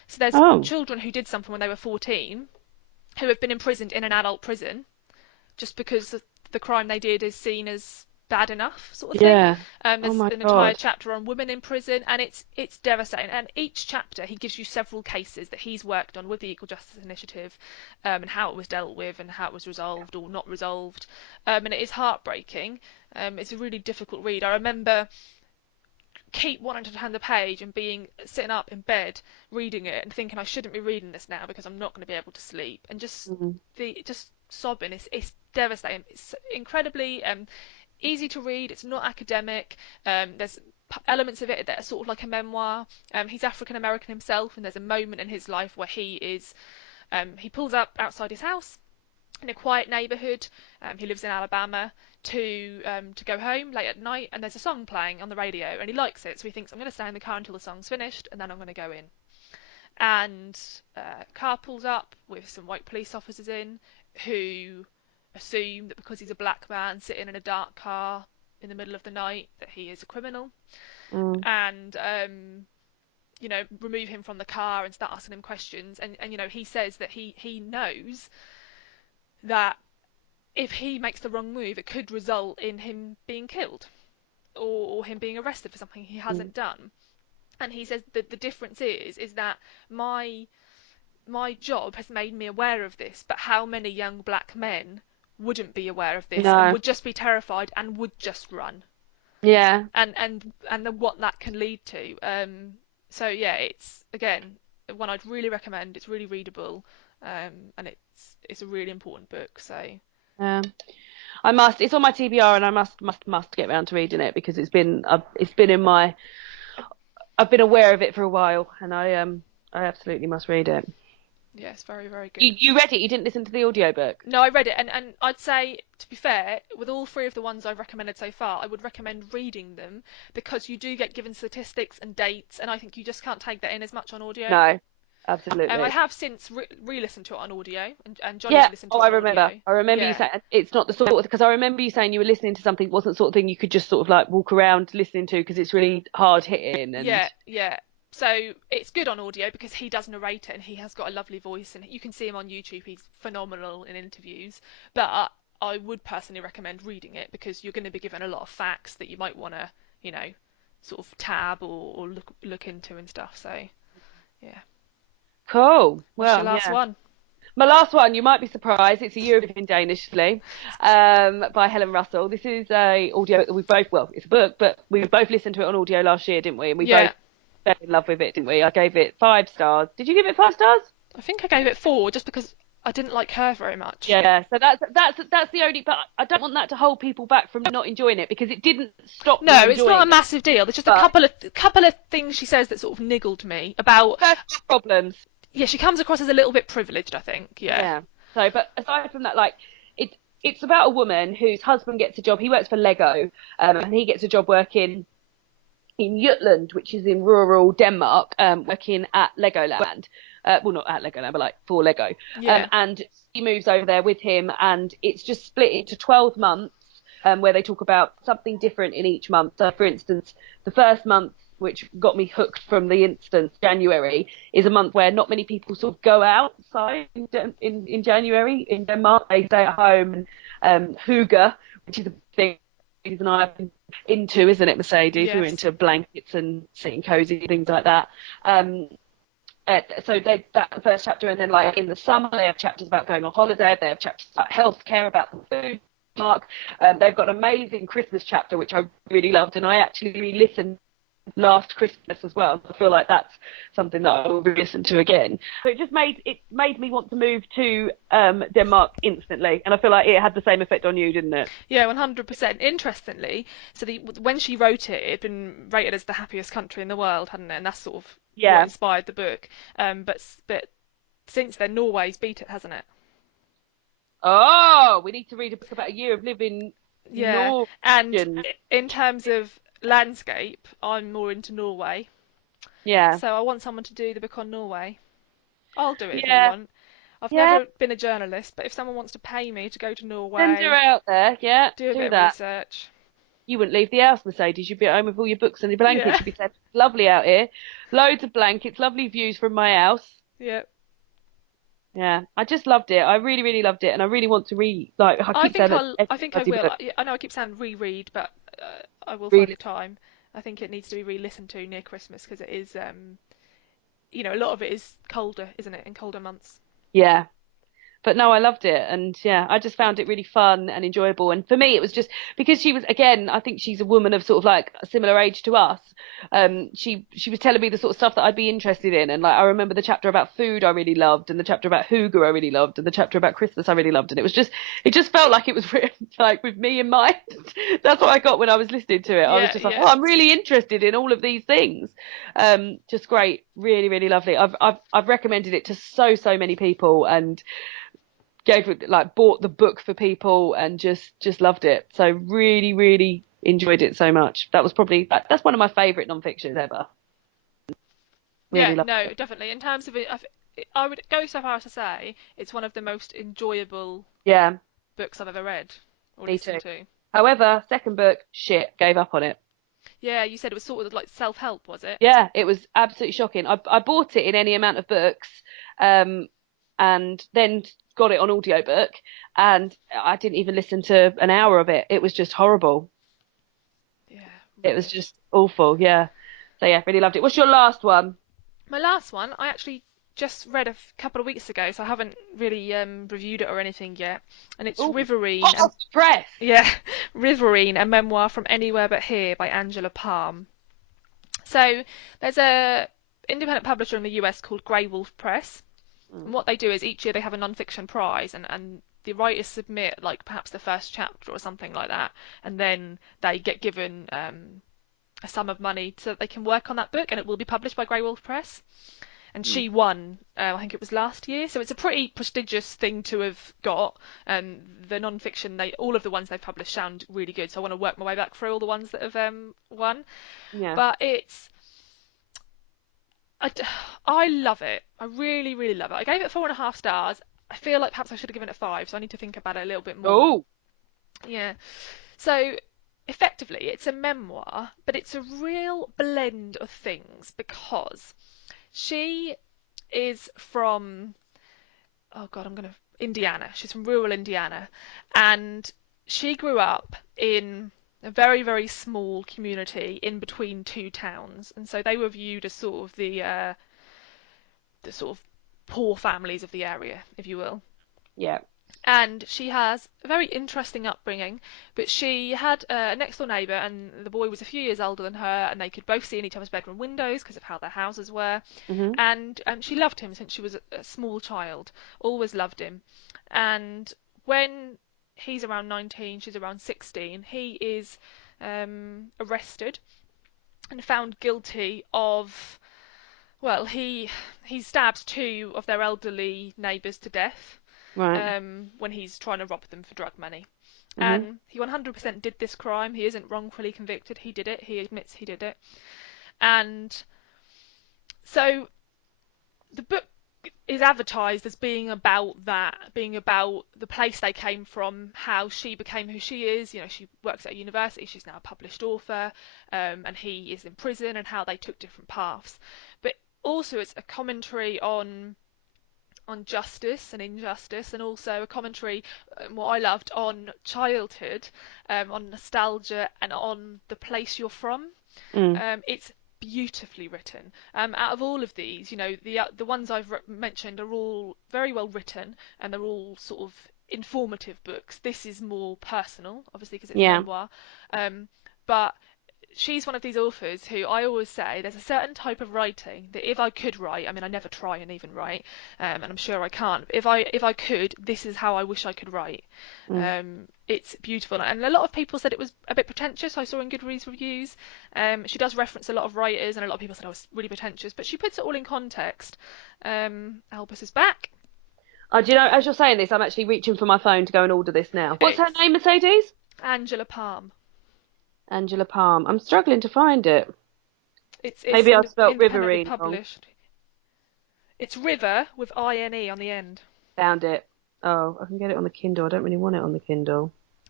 So there's Oh, children who did something when they were 14 who have been imprisoned in an adult prison just because the crime they did is seen as bad enough, sort of thing. yeah. Oh There's my an entire God. chapter on women in prison, and it's devastating. And each chapter, he gives you several cases that he's worked on with the Equal Justice Initiative, and how it was dealt with, and how it was resolved or not resolved. And it is heartbreaking. It's a really difficult read. I remember keep wanting to turn the page and sitting up in bed reading it and thinking I shouldn't be reading this now because I'm not going to be able to sleep, and Mm. just sobbing. It's devastating. It's incredibly easy to read. It's not academic. There's elements of it that are sort of like a memoir. He's African American himself, and there's a moment in his life where he pulls up outside his house in a quiet neighbourhood. He lives in Alabama to go home late at night, and there's a song playing on the radio, and he likes it, so he thinks I'm going to stay in the car until the song's finished, and then I'm going to go in. And a car pulls up with some white police officers in, who assume that because he's a black man sitting in a dark car in the middle of the night that he is a criminal, Mm. and remove him from the car and start asking him questions. And he says that he knows that if he makes the wrong move, it could result in him being killed, or him being arrested for something he Mm. hasn't done. And he says that the difference is that my job has made me aware of this, but how many young black men wouldn't be aware of this and No. would just be terrified and would just run, Yeah. and what that can lead to. So yeah, it's again one I'd really recommend. It's really readable, and it's a really important book. So Yeah. I must. It's on my TBR, and I must get round to reading it because it's been in my. I've been aware of it for a while, and I absolutely must read it. yeah, it's very, very good. You read it? You didn't listen to the audiobook? No, I read it, and I'd say, to be fair, with all three of the ones I've recommended so far, I would recommend reading them because you do get given statistics and dates, and I think you just can't take that in as much on audio. No, I absolutely. have since re-listened to it on audio, and Johnny's Yeah. listened Oh, to it I on remember. audio. I remember you Yeah, saying it's not the sort of because I remember you saying you were listening to something wasn't the sort of thing you could just sort of like walk around listening to because it's really hard hitting and yeah, yeah. So it's good on audio because he does narrate it and he has got a lovely voice, and you can see him on YouTube. He's phenomenal in interviews. But I would personally recommend reading it because you're going to be given a lot of facts that you might want to, you know, sort of tab or look into and stuff. So yeah. cool. What's your Well, last yeah. one? My last one, you might be surprised. It's A Year of Living Danishly, by Helen Russell. This is a audio that we both, well, it's a book, but we both listened to it on audio last year, didn't we? And we both Yeah, fell in love with it, didn't we? I gave it 5 stars. Did you give it 5 stars? I think I gave it 4 just because I didn't like her very much. Yeah. So that's the only. But I don't want that to hold people back from not enjoying it because it didn't stop me No, it's not enjoying a it. massive deal. There's just a But couple of things she says that sort of niggled me about. personal problems. Yeah, she comes across as a little bit privileged, I think. Yeah. Yeah. So, but aside from that, like it's about a woman whose husband gets a job. He works for Lego, and he gets a job working in Jutland, which is in rural Denmark, working at Legoland. Well, not at Legoland, but like for Lego. Yeah. And she moves over there with him, and it's just split into 12 months, where they talk about something different in each month. So, for instance, the first month, which got me hooked from the instance, January, is a month where not many people sort of go outside in January in Denmark. They stay at home and hygge, which is a thing and I have been into, isn't it, Mercedes? We're Yes. into blankets and sitting cozy, things like that. Um, so that's the first chapter, and then like in the summer they have chapters about going on holiday. They have chapters about healthcare, about the food mark. They've got an amazing Christmas chapter which I really loved, and I actually re-listened last Christmas as well. I feel like that's something that I will listen to again. So it made me want to move to Denmark instantly, and I feel like it had the same effect on you, didn't it? Yeah, 100%. Interestingly, so when she wrote it, it had been rated as the happiest country in the world, hadn't it? And that's sort of what Yeah. inspired the book. But since then, Norway's beat it, hasn't it? Oh, we need to read a book about a year of living Yeah. And Norwegian. in terms of landscape, I'm more into Norway. Yeah. So I want someone to do the book on Norway. I'll do it if you Yeah. want. I've Yeah. never been a journalist, but if someone wants to pay me to go to Send her Norway, out there. Yeah. do a bit Do of that. research. you wouldn't leave the house, Mercedes. You'd be at home with all your books and your blankets. Yeah. You'd be saying, "It's lovely out here. Loads of blankets, lovely views from my house." Yeah. Yeah, I just loved it. I really, really loved it, and I really want to read. Like I keep saying that I every think I bloody will. book. I know I keep saying reread, but I will find Read. the time. I think it needs to be re-listened to near Christmas because it is, a lot of it is colder, isn't it, in colder months. Yeah, but no, I loved it, and yeah, I just found it really fun and enjoyable. And for me, it was just because she was, again, I think she's a woman of sort of like a similar age to us. She was telling me the sort of stuff that I'd be interested in, and like I remember the chapter about food I really loved, and the chapter about hygge I really loved, and the chapter about Christmas I really loved, and it just felt like it was written like with me in mind. That's what I got when I was listening to it. I was Yeah, just like, yeah. oh, I'm really interested in all of these things. Just great, really, really lovely. I've recommended it to so many people, and gave it like bought the book for people and just loved it. So really enjoyed it so much. That was probably that's one of my favourite non-fictions ever. Yeah, Really loved no, it. definitely. In terms of it, I would go so far as to say it's one of the most enjoyable Yeah, books I've ever read or me too. listened to. However, second book, shit, gave up on it. Yeah, you said it was sort of like self-help, was it? Yeah, it was absolutely shocking. I bought it in any amount of books, um, and then got it on audiobook, and I didn't even listen to an hour of it. It was just horrible. Yeah, It was rubbish. just awful. Yeah. So yeah, really loved it. What's your last one? My last one, I actually just read a couple of weeks ago, so I haven't really reviewed it or anything yet. And it's Oh, Riverine, hot and off the press. yeah, Riverine, a memoir from anywhere but here by Angela Palm. So there's a independent publisher in the US called Grey Wolf Press, and Mm. what they do is each year they have a non-fiction prize, and the writers submit like perhaps the first chapter or something like that, and then they get given a sum of money so that they can work on that book, and it will be published by Grey Wolf Press. And Mm. she won, I think it was last year, so it's a pretty prestigious thing to have got. And the non-fiction, all of the ones they've published sound really good, so I want to work my way back through all the ones that have won. Yeah. But I, I love it. I really love it. I gave it 4.5 stars. I feel like perhaps I should have given it 5, so I need to think about it a little bit more. Oh, Yeah. So effectively, it's a memoir, but it's a real blend of things because she is from, oh God, Indiana. She's from rural Indiana, and she grew up in a very small community in between two towns, and so they were viewed as sort of the sort of poor families of the area, if you will. yeah. And she has a very interesting upbringing, but she had a next door neighbour, and the boy was a few years older than her, and they could both see in each other's bedroom windows because of how their houses were. Hmm. And she loved him since she was a small child, always loved him. And when he's around 19, she's around 16, he is arrested and found guilty of, well, he stabs two of their elderly neighbours to death Right. when he's trying to rob them for drug money. Hmm. And he 100% did this crime. He isn't wrongfully convicted. He did it. He admits he did it. And so the book is advertised as being about that, being about the place they came from, how she became who she is. You know, she works at a university. She's now a published author, and he is in prison, and how they took different paths. But also, it's a commentary on justice and injustice, and also a commentary, what I loved, on childhood, on nostalgia, and on the place you're from. Mm. It's beautifully written. Out of all of these, the ones I've mentioned are all very well written, and they're all sort of informative books. This is more personal, obviously, because it's a Yeah. memoir. But she's one of these authors who I always say there's a certain type of writing that if I could write, I mean I never try and even write, and I'm sure I can't. But if I could, this is how I wish I could write. Mm. It's beautiful, and a lot of people said it was a bit pretentious. I saw in Goodreads reviews. She does reference a lot of writers, and a lot of people said I was really pretentious, but she puts it all in context. Albus is back. Do you know, as you're saying this, I'm actually reaching for my phone to go and order this now. What's her It's name, Mercedes? Angela Palm. Angela Palm. I'm struggling to find it. It's Maybe I spelt independently Riverine wrong. published. It's River with INE on the end. Found it. Oh, I can get it on the Kindle. I don't really want it on the Kindle.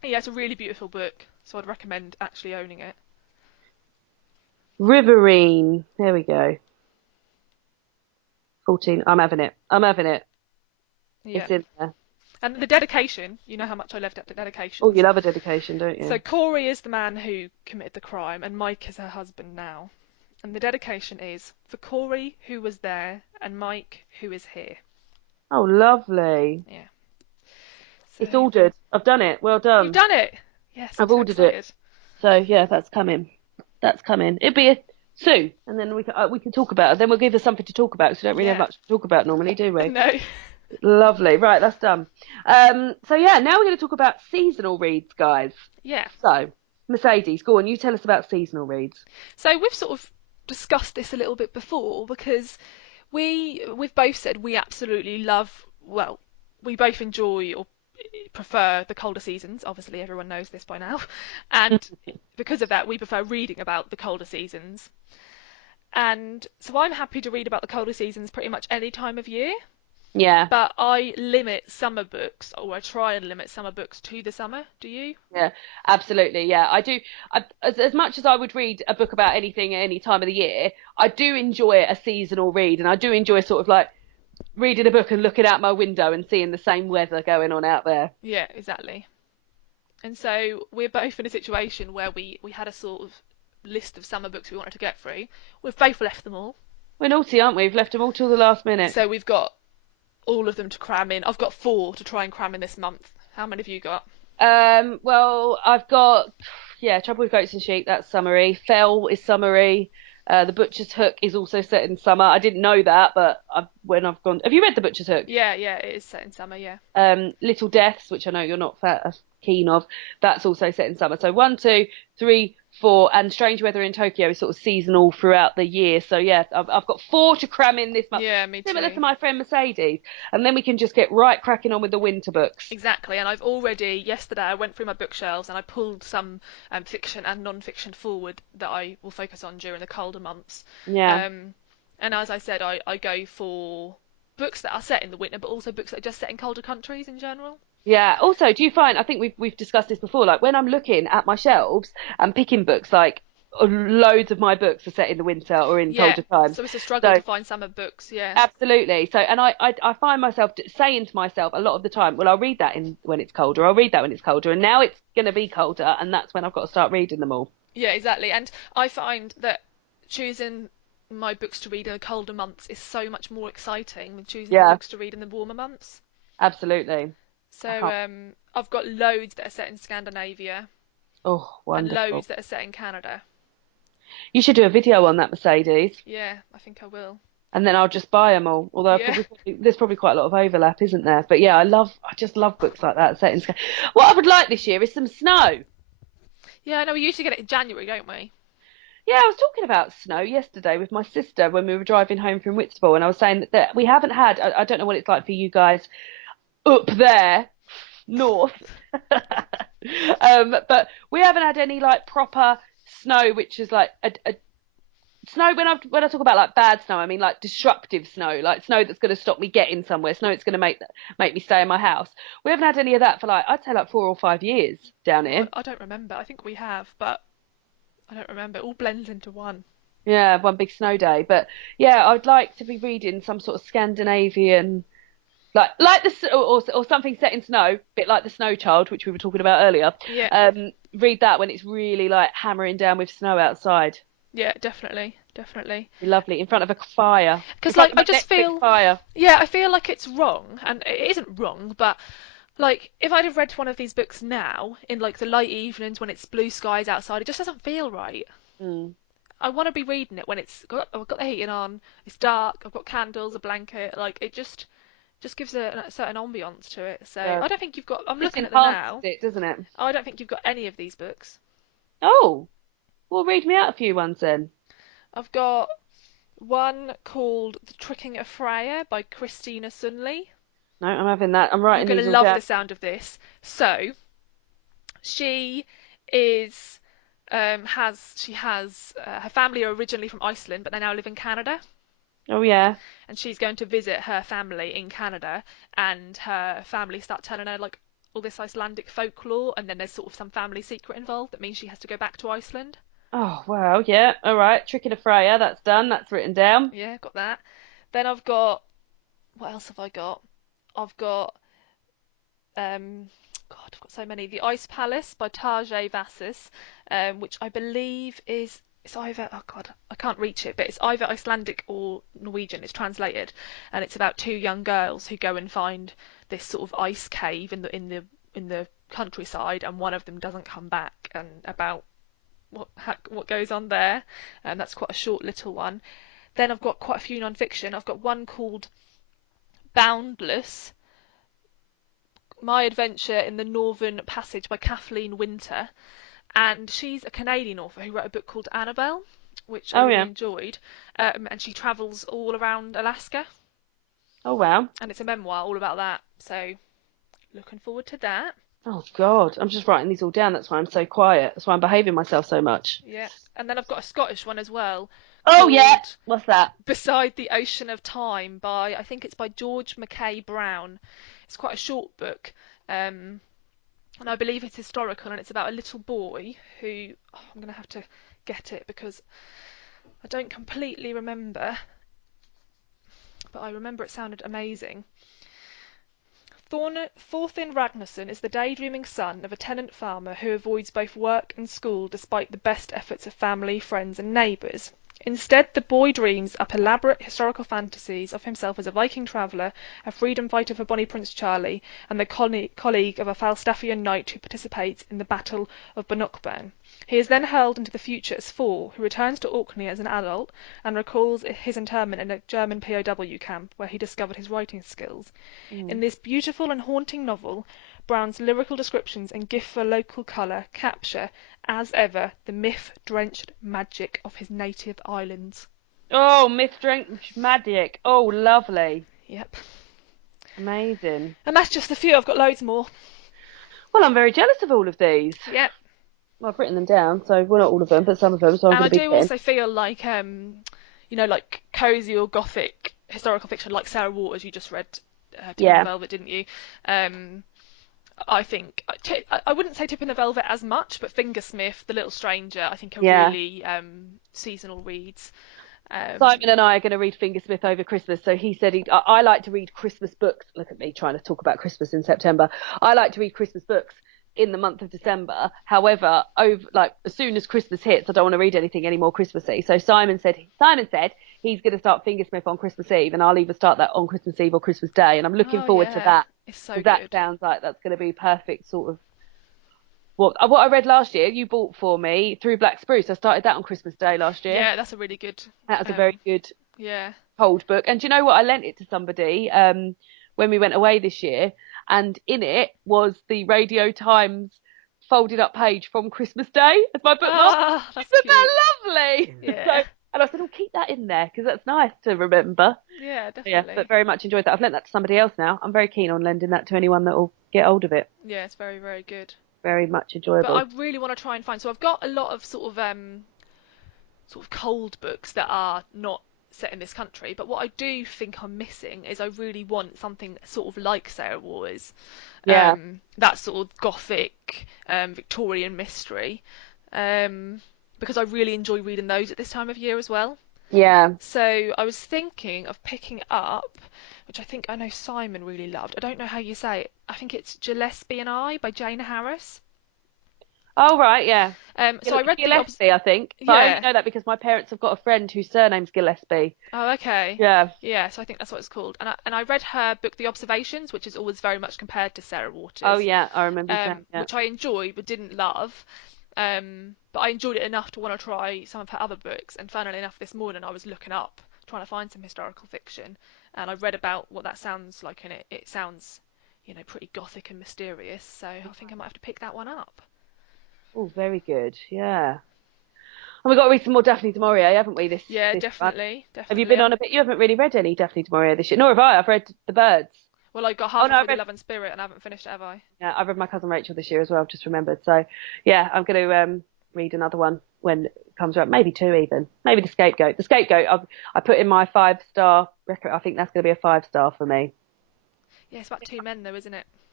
Yeah, it's a really beautiful book, so I'd recommend actually owning it. Riverine. There we go. 14. I'm having it. I'm having it. Yeah. It's in there. And the dedication, you know how much I loved the Oh, you dedications. love a dedication, don't So you? Corey is the man who committed the crime, and Mike is her husband now. And the dedication is for Corey, who was there, and Mike, who is here. Oh, lovely. Yeah. So It's ordered. I've done it. Well you've done. done it. Yes, I'm I've so ordered it. excited. So yeah, that's coming. That's coming. It'll be soon, and then we can talk about it. Then we'll give us something to talk about because we don't really have Yeah. much to talk about normally, do we? No. Lovely. Right, that's done. So yeah, now we're going to talk about seasonal reads, guys. Yeah. So Mercedes, go on. You tell us about seasonal reads. So we've sort of discussed this a little bit before because we've both said we absolutely love, well, we both enjoy or prefer the colder seasons. Obviously, everyone knows this by now. And because of that, we prefer reading about the colder seasons. And so I'm happy to read about the colder seasons pretty much any time of year. Yeah. But I limit summer books, or I try and limit summer books to the summer. Do you? Yeah, absolutely. Yeah, I do. As much as I would read a book about anything at any time of the year, I do enjoy a seasonal read, and I do enjoy sort of like reading a book and looking out my window and seeing the same weather going on out there. Yeah, exactly. And so we're both in a situation where we had a sort of list of summer books we wanted to get through. We've both left them all. We're naughty, aren't we? We've left them all till the last minute. So we've got all of them to cram in. I've got 4 to try and cram in this month. How many have you got? Well, I've got, yeah, Trouble with Goats and Sheep, that's summery. Fell is summery. The Butcher's Hook is also set in summer. I didn't know that, but when I've gone, have you read The Butcher's Hook? Yeah, yeah, it is set in summer, yeah. Little Deaths, which I know you're not keen of, that's also set in summer. So 1, 2, 3, 4, and Strange Weather in Tokyo is sort of seasonal throughout the year. So yeah, I've got 4 to cram in this month, Yeah, me similar to too. my friend Mercedes, and then we can just get right cracking on with the winter books. Exactly, and I've already, yesterday I went through my bookshelves and I pulled some fiction and non-fiction forward that I will focus on during the colder months. Yeah. Um, and as I said, I go for books that are set in the winter, but also books that are just set in colder countries in general. Yeah. Also, do you find, I think we've discussed this before, like when I'm looking at my shelves and picking books, like loads of my books are set in the winter or in Yeah, colder times. so it's a struggle So to find summer books, yeah. absolutely. So, and I find myself saying to myself a lot of the time, well, I'll read that in when it's colder. I'll read that when it's colder. And now it's going to be colder, and that's when I've got to start reading them all. Yeah, exactly. And I find that choosing my books to read in the colder months is so much more exciting than choosing the Yeah, books to read in the warmer months. absolutely. I So can't. I've got loads that are set in Scandinavia Oh, and wonderful. loads that are set in Canada. You should do a video on that, Mercedes. Yeah, I think I will. And then I'll just buy them all. Although Yeah. there's probably quite a lot of overlap, isn't there? But yeah, I just love books like that set in sky. What I would like this year is some snow. Yeah, I know we usually get it in January, don't we? Yeah, I was talking about snow yesterday with my sister when we were driving home from Whitstable, and I was saying that we haven't had. I don't know what it's like for you guys up there north, but we haven't had any like proper snow, which is like a snow. When I talk about like bad snow, I mean like destructive snow, like snow that's going to stop me getting somewhere, snow that's going to make me stay in my house. We haven't had any of that for like I'd say like 4 or 5 years down Oh, here. I don't remember. I think we have, but I don't remember. It all blends into one. Yeah, one big snow day. But yeah, I'd like to be reading some sort of Scandinavian, like or something set in snow, bit like the Snow Child, which we were talking about earlier. Yeah, Read that when it's really like hammering down with snow outside. yeah, definitely, definitely. Be lovely in front of a fire, in Because front like of I a just Netflix feel, fire. yeah, I feel like it's wrong, and it isn't wrong, but like if I'd have read one of these books now in like the light evenings when it's blue skies outside, it just doesn't feel right. Mm, I want to be reading it when I've got the heating on, it's dark, I've got candles, a blanket, like it just gives a certain ambiance to it. So does. I don't think you've got. I'm Just looking at them enhances now. it, doesn't it? I don't think you've got any of these books. Oh, well, read me out a few ones then. I've got one called The Tricking of Freya by Christina Sunley. No, I'm having that. I'm You're writing going these to all love down. the sound of this. So she is has her family are originally from Iceland, but they now live in Canada. Oh yeah. And she's going to visit her family in Canada, and her family start telling her like all this Icelandic folklore, and then there's sort of some family secret involved that means she has to go back to Iceland. Oh, wow. Yeah. All right. Tricking of Freya. That's done. That's written down. Yeah, got that. Then I've got, what else have I got? I've got, God, I've got so many. The Ice Palace by Tarjei Vassis, which I believe is, it's either, oh God, I can't reach it, but it's either Icelandic or Norwegian. It's translated, and it's about two young girls who go and find this sort of ice cave in the countryside, and one of them doesn't come back, and about what goes on there. And that's quite a short little one. Then I've got quite a few non-fiction. I've got one called Boundless, My Adventure in the Northern Passage by Kathleen Winter, and she's a Canadian author who wrote a book called Annabelle, which I Oh, really yeah. enjoyed. And she travels all around Alaska, Oh, wow. and it's a memoir all about that. So looking forward to that. Oh, God. I'm just writing these all down. That's why I'm so quiet. That's why I'm behaving myself so much. Yeah, and then I've got a Scottish one as well Oh, yeah. called What's that? Beside the Ocean of Time by, I think it's by George Mackay Brown. It's quite a short book, and I believe it's historical, and it's about a little boy who, oh, I'm going to have to get it because I don't completely remember, but I remember it sounded amazing. Thorfinn Ragnarsson is the daydreaming son of a tenant farmer who avoids both work and school despite the best efforts of family, friends, and neighbours. Instead, the boy dreams up elaborate historical fantasies of himself as a Viking traveller, a freedom fighter for Bonnie Prince Charlie, and the colleague of a Falstaffian knight who participates in the Battle of Bannockburn. He is then hurled into the future as Thor, who returns to Orkney as an adult and recalls his internment in a German POW camp where he discovered his writing skills. In Mm. this beautiful and haunting novel, Brown's lyrical descriptions and gift for local colour capture, as ever, the myth-drenched magic of his native islands. Oh, Myth Drink Magic. Oh, lovely. Yep. Amazing. And that's just a few. I've got loads more. Well, I'm very jealous of all of these. Yep. Well, I've written them down, so well, not all of them, but some of them, so I'm And going I to be do getting. also feel like, like cozy or gothic historical fiction, like Sarah Waters, you just read Tip in the Yeah, Velvet, didn't you? I think I wouldn't say Tip in the Velvet as much, but Fingersmith, The Little Stranger, I think are yeah. really seasonal reads. Simon and I are going to read Fingersmith over Christmas. So he said I like to read Christmas books. Look at me trying to talk about Christmas in September. I like to read Christmas books in the month of December. However, as soon as Christmas hits, I don't want to read anything any more Christmassy. So Simon said he's going to start Fingersmith on Christmas Eve, and I'll either start that on Christmas Eve or Christmas Day. And I'm looking Oh forward to yeah, that it's so because that good. sounds like that's going to be perfect sort of what I read last year. You bought for me Through Black Spruce. I started that on Christmas Day last year. Yeah, that's a really good. That was a very good Yeah. cold book. And do you know what? I lent it to somebody when we went away this year, and in it was the Radio Times folded up page from Christmas Day as my bookmark. Ah, that's Isn't cute. that lovely? Yeah. So, and I said, "Oh, keep that in there because that's nice to remember." Yeah, Yeah, but definitely. very much enjoyed that. I've lent that to somebody else now. I'm very keen on lending that to anyone that will get hold of it. Yeah, it's very, very good. Very much But I enjoyable. really want to try and find. So I've got a lot of sort of cold books that are not set in this country. But what I do think I'm missing is I really want something sort of like Sarah Waters, Yeah, that sort of gothic Victorian mystery, because I really enjoy reading those at this time of year as well. yeah. So I was thinking of picking up, which I think I know Simon really loved. I don't know how you say it. I think it's Gillespie and I by Jane Harris. Oh, right, yeah. So I read Gillespie, I think. But I only yeah. know that because my parents have got a friend whose surname's Gillespie. Oh, okay. Yeah. Yeah, so I think that's what it's called. And I read her book, The Observations, which is always very much compared to Sarah Oh, Waters, yeah, I remember you saying, yeah. which I enjoyed but didn't love. But I enjoyed it enough to want to try some of her other books. And funnily enough, this morning I was looking up, trying to find some historical fiction, and I read about what that sounds like, and it sounds, pretty gothic and mysterious. So I think I might have to pick that one up. Oh, very good. Yeah. And we've got to read some more Daphne du Maurier, haven't we, Yeah, this month? definitely, Have you definitely. been on a bit? You haven't really read any Daphne du Maurier this year. Nor have I. I've read The Birds. Well, I got Oh, halfway no, through The Love and Spirit and I haven't finished it, have I? yeah, I've read My Cousin Rachel this year as well. I've just remembered. So, yeah, I'm going to read another one when it comes around. Maybe two even. Maybe The Scapegoat. The Scapegoat, I put in my 5-star record. I think that's going to be a 5-star for me. Yeah, it's about two men though, isn't it?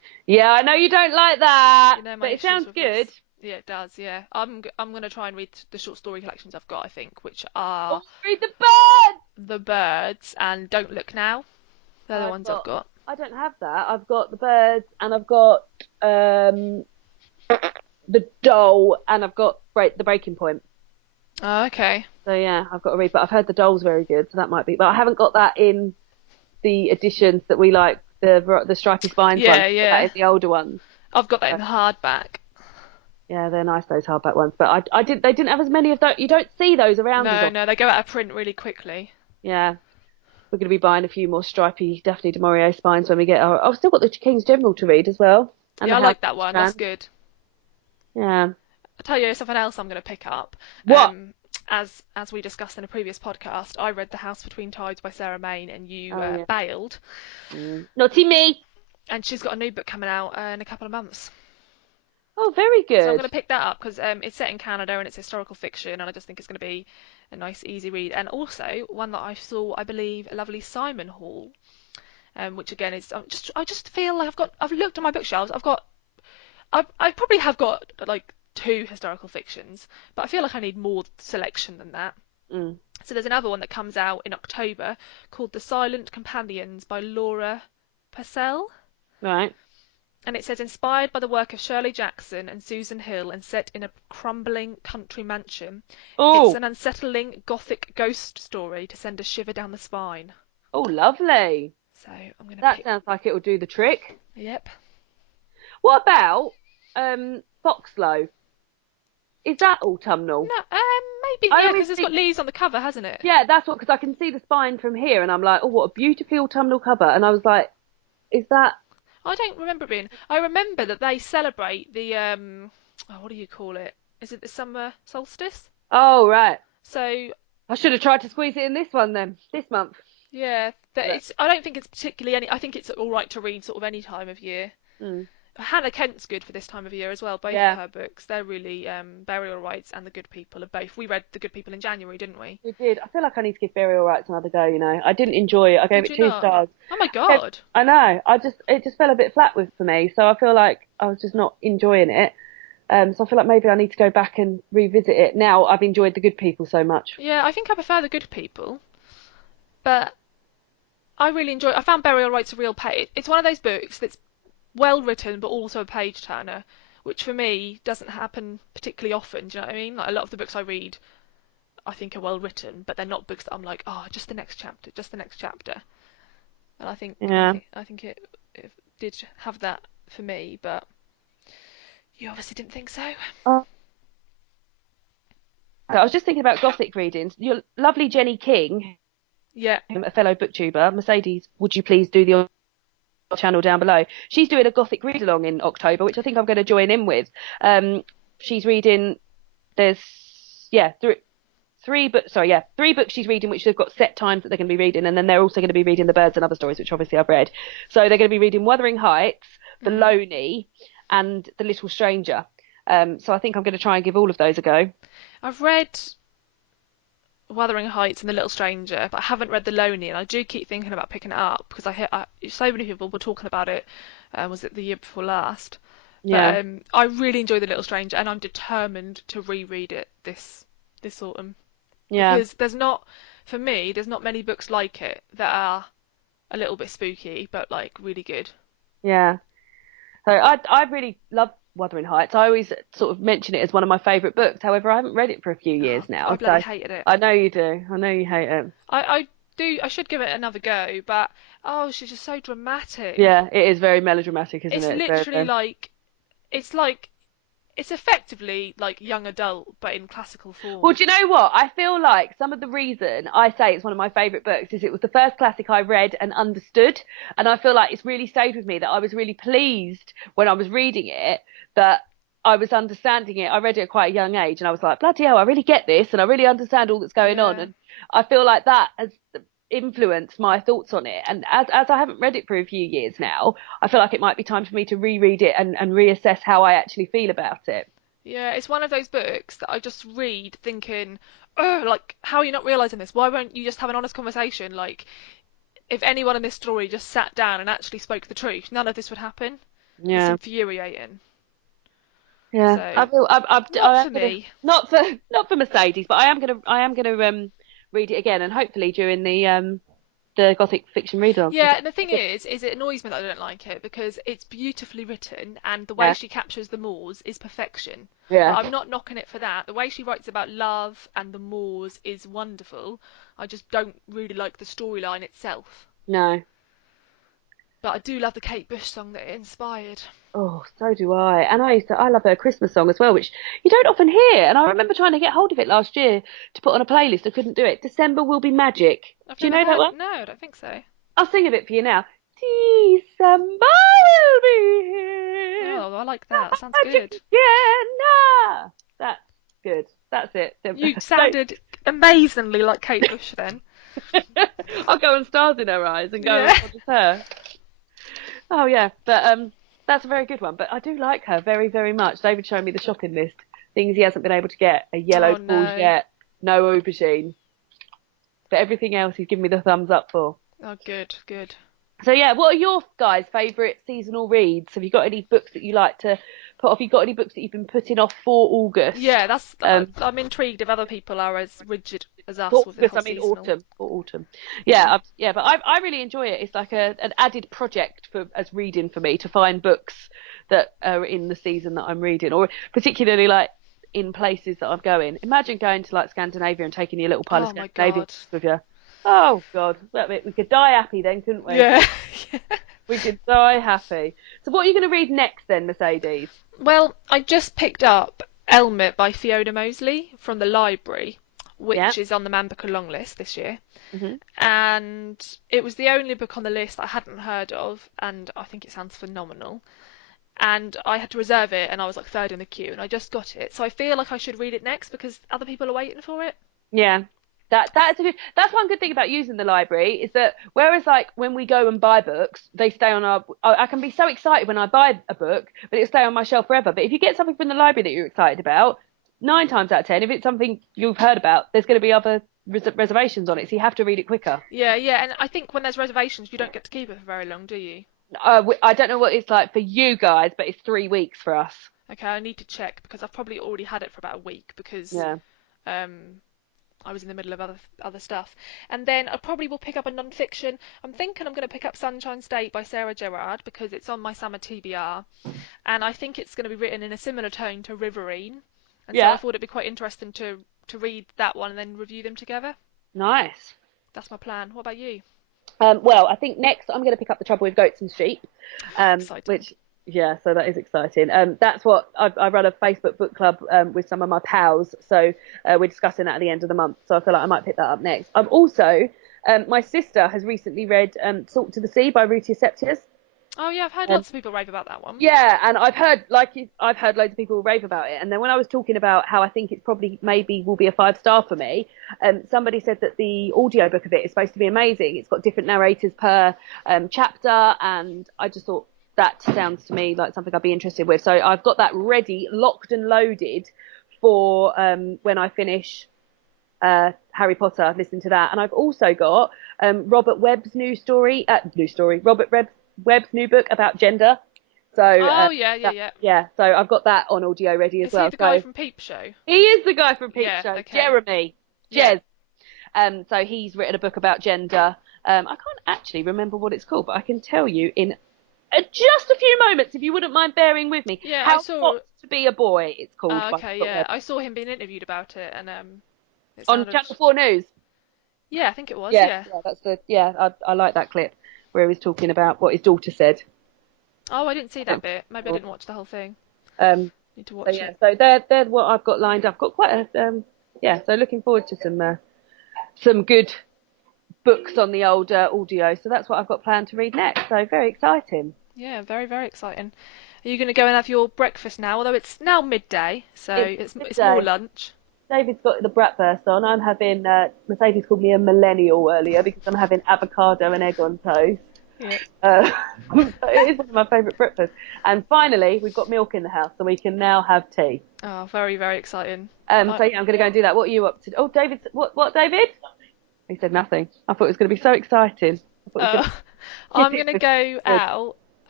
Yeah, I know you don't like that, You know my but it issues sounds with good. this. Yeah, it does. Yeah, I'm gonna try and read the short story collections I've got. I think, which Oh, are read the bird. The Birds and Don't Look Now. They're the I've ones I've got. got. I don't have that. I've got the birds, and I've got um the doll, and I've got the breaking point. Oh, okay. So yeah, I've got to read, but I've heard the doll's very good, so that might be. But I haven't got that in the editions that we like, the stripy spines ones. Yeah, I've got that yeah. in the older ones. I've got that So, in the hardback. yeah, they're nice, those hardback ones. But I didn't. They didn't have as many of those. You don't see those around as No, often. no, they go out of print really quickly. Yeah, we're going to be buying a few more stripy Daphne du Maurier spines when we get our. I've still got the King's General to read as well, and Yeah, the I House like that of one. That's Strand. good. Yeah. I'll tell you something else I'm going to pick up. What? As we discussed in a previous podcast, I read The House Between Tides by Sarah Maine, and you Oh yeah. bailed. Naughty me. And she's got a new book coming out in a couple of months. Oh, very So I'm good. going to pick that up because it's set in Canada and it's historical fiction, and I just think it's going to be a nice, easy read. And also one that I saw, I believe, a lovely Simon Hall, which again is I just feel like I've looked on my bookshelves. I probably have got like two historical fictions, but I feel like I need more selection than that. Mm. So there's another one that comes out in October called The Silent Companions by Laura Purcell. Right. And it says, inspired by the work of Shirley Jackson and Susan Hill and set in a crumbling country mansion, it's Oh. an unsettling gothic ghost story to send a shiver down the spine. Oh, lovely. So I'm going to That pick. sounds like it will do the trick. Yep. What about Foxlow? Is that autumnal? No, maybe, I yeah, always because it's got think, leaves on the cover, hasn't it? yeah, that's what, because I can see the spine from here, and I'm like, oh, what a beautifully autumnal cover. And I was like, is that? I don't remember it being. I remember that they celebrate the what do you call it? Is it the summer solstice? Oh, right. So I should have tried to squeeze it in this one then, this month. yeah, that But, it's. I don't think it's particularly any. I think it's all right to read sort of any time of year. mm, Hannah Kent's good for this time of year as well. Both of yeah, her books, they're really Burial Rites and The Good People are both. We read The Good People in January, didn't we? we did. I feel like I need to give Burial Rights another go. I didn't enjoy it. I gave Did it you two not? stars. Oh my Yeah, God. I know. It just fell a bit flat for me. So I feel like I was just not enjoying it. So I feel like maybe I need to go back and revisit it. Now I've enjoyed The Good People so much. Yeah, I think I prefer The Good People, but I really enjoy. I found Burial Rites a real page. It's one of those books that's well written, but also a page turner, which for me doesn't happen particularly often. Do you know what I mean? Like a lot of the books I read, I think are well written, but they're not books that I'm like, oh, just the next chapter, just the next chapter. And Yeah. I think it did have that for me, but you obviously didn't think so. Oh, I was just thinking about Gothic readings. Your lovely Jenny King, Yeah. a fellow booktuber, Mercedes, would you please do the channel down below? She's doing a Gothic read along in October, which I think I'm going to join in with. She's reading. There's yeah, three books she's reading, which they've got set times that they're going to be reading, and then they're also going to be reading The Birds and Other Stories, which obviously I've read. So they're going to be reading Wuthering Heights, The Loney, and The Little Stranger. So I think I'm going to try and give all of those a go. I've read Wuthering Heights and The Little Stranger, but I haven't read The Lonely, and I do keep thinking about picking it up because so many people were talking about it. Was it the year before last? Yeah, But I really enjoy The Little Stranger, and I'm determined to reread it this autumn yeah, because for me, there's not many books like it that are a little bit spooky but like really good. yeah. So I really love Wuthering Heights. I always sort of mention it as one of my favourite books. However, I haven't read it for a few Oh, years I now, bloody so hated it. I know you do. I know you hate it. I do. I should give it another go, but oh, she's just so dramatic. Yeah, it is very melodramatic, isn't It's it? It's literally like it's effectively like young adult, but in classical Well, form. do you know what? I feel like some of the reason I say it's one of my favourite books is it was the first classic I read and understood. And I feel like it's really stayed with me that I was really pleased when I was reading it that I was understanding it. I read it at quite a young age and I was like, bloody hell, I really get this and I really understand all that's going on. Yeah, And I feel like that has influenced my thoughts on it. And as I haven't read it for a few years now, I feel like it might be time for me to reread it and reassess how I actually feel about it. yeah. It's one of those books that I just read thinking, oh, like how are you not realizing this? Why won't you just have an honest conversation? Like if anyone in this story just sat down and actually spoke the truth, none of this would happen. Yeah. It's infuriating. Yeah. So I not am for gonna me. not for Mercedes, but I am gonna read it again, and hopefully during the Gothic fiction read-on. Yeah, and the thing is it annoys me that I don't like it because it's beautifully written and the way Yeah. she captures the Moors is perfection. Yeah. Like, I'm not knocking it for that. The way she writes about love and the Moors is wonderful. I just don't really like the storyline itself. No. But I do love the Kate Bush song that it inspired. Oh, so do I. And I love her Christmas song as well, which you don't often hear. And I remember trying to get hold of it last year to put on a playlist. I couldn't do it. December Will Be Magic. I've Do you never know that heard. one? No, I don't think so. I'll sing a bit for you now. December will be here. Oh, I like that. That sounds Magic good. again. Ah, that's good. That's it. You So, sounded amazingly like Kate Bush then. I'll go and stars in her eyes and go Yeah. as hard as her. Oh yeah, but that's a very good one. But I do like her very, very much. David showed me the shopping list. Things he hasn't been able to get: a yellow Oh no. courgette, no aubergine. But everything else he's given me the thumbs up for. Oh, good, good. So yeah, what are your guys' favourite seasonal reads? Have you got any books that you like to put off? You got any books that you've been putting off for August? Yeah, that's. Um, I'm intrigued if other people are as rigid as for us with the August, whole I mean seasonal. autumn. For autumn. Yeah, Yeah. yeah, but I really enjoy it. It's like an added project for as reading for me to find books that are in the season that I'm reading, or particularly like in places that I'm going. Imagine going to like Scandinavia and taking your little pile of Oh my Scandinavian God. books with you. Oh God, we could die happy then, couldn't we? Yeah. We could die happy. So what are you going to read next then, Mercedes? Well, I just picked up Elmet by Fiona Mosley from the library, Yeah. which is on the Man Booker long list this year. Hmm. And it was the only book on the list I hadn't heard of, and I think it sounds phenomenal. And I had to reserve it, and I was like third in the queue, and I just got it. So I feel like I should read it next because other people are waiting for it. Yeah. That's one good thing about using the library is that whereas like when we go and buy books, they stay on our. I can be so excited when I buy a book, but it'll stay on my shelf forever. But if you get something from the library that you're excited about, 9 times out of 10, if it's something you've heard about, there's going to be other reservations on it, so you have to read it quicker. Yeah, yeah, and I think when there's reservations, you don't get to keep it for very long, do you? I don't know what it's like for you guys, but it's 3 weeks for us. Okay, I need to check because I've probably already had it for about a week because Yeah. um, I was in the middle of other stuff. And then I probably will pick up a non-fiction. I'm thinking I'm going to pick up Sunshine State by Sarah Gerard because it's on my summer TBR, and I think it's going to be written in a similar tone to Riverine, and so I Yeah. thought it'd be quite interesting to read that one and then review them together. Nice. That's my plan. What about you? Well, I think next I'm going to pick up The Trouble with Goats and Sheep, Exciting. which, yeah, so that is exciting. That's what I run a Facebook book club with some of my pals, so we're discussing that at the end of the month. So I feel like I might pick that up next. I'm also, my sister has recently read Salt to the Sea by Rutia Septius. Oh yeah, I've heard lots of people rave about that one. Yeah, and I've heard loads of people rave about it. And then when I was talking about how I think it's probably maybe will be a 5 star for me, somebody said that the audiobook of it is supposed to be amazing. It's got different narrators per chapter, and I just thought that sounds to me like something I'd be interested with. So I've got that ready, locked and loaded for when I finish Harry Potter, listen to that. And I've also got Robert Webb's Webb's new book about gender. So Oh yeah, yeah, yeah. yeah, so I've got that on audio ready as Is he well. the guy So from Peep Show? he is the guy from Peep Yeah. Show, Okay. Jeremy, Yeah. Jez. So he's written a book about gender. I can't actually remember what it's called, but I can tell you in just a few moments, if you wouldn't mind bearing with me. Yeah, I How saw. Not to Be a Boy, it's called by Okay, Robert yeah, Webb. I saw him being interviewed about it, and it On sounded. Channel 4 News. Yeah, I think it was. Yeah, Yeah. I like that clip where he was talking about what his daughter said. Oh, I didn't see that bit. Maybe I didn't watch the whole thing. Um, Need to so watch yeah, it. so they're what I've got lined up. I've got quite a yeah. So looking forward to some good books on the old audio. So that's what I've got planned to read next. So very exciting. Yeah, very, very exciting. Are you going to go and have your breakfast now? Although it's now midday, so it's more Midday. lunch. David's got the bratwurst on. I'm having Mercedes called me a millennial earlier because I'm having avocado and egg on toast. Yeah. So it is one of my favourite breakfasts. And finally, we've got milk in the house, so we can now have tea. Oh, very, very exciting. So yeah, I'm going to go and do that. What are you up to? Oh, David, what, David? He said nothing. I thought it was going to be so exciting. I thought he was going to I'm tip going it to with go food. out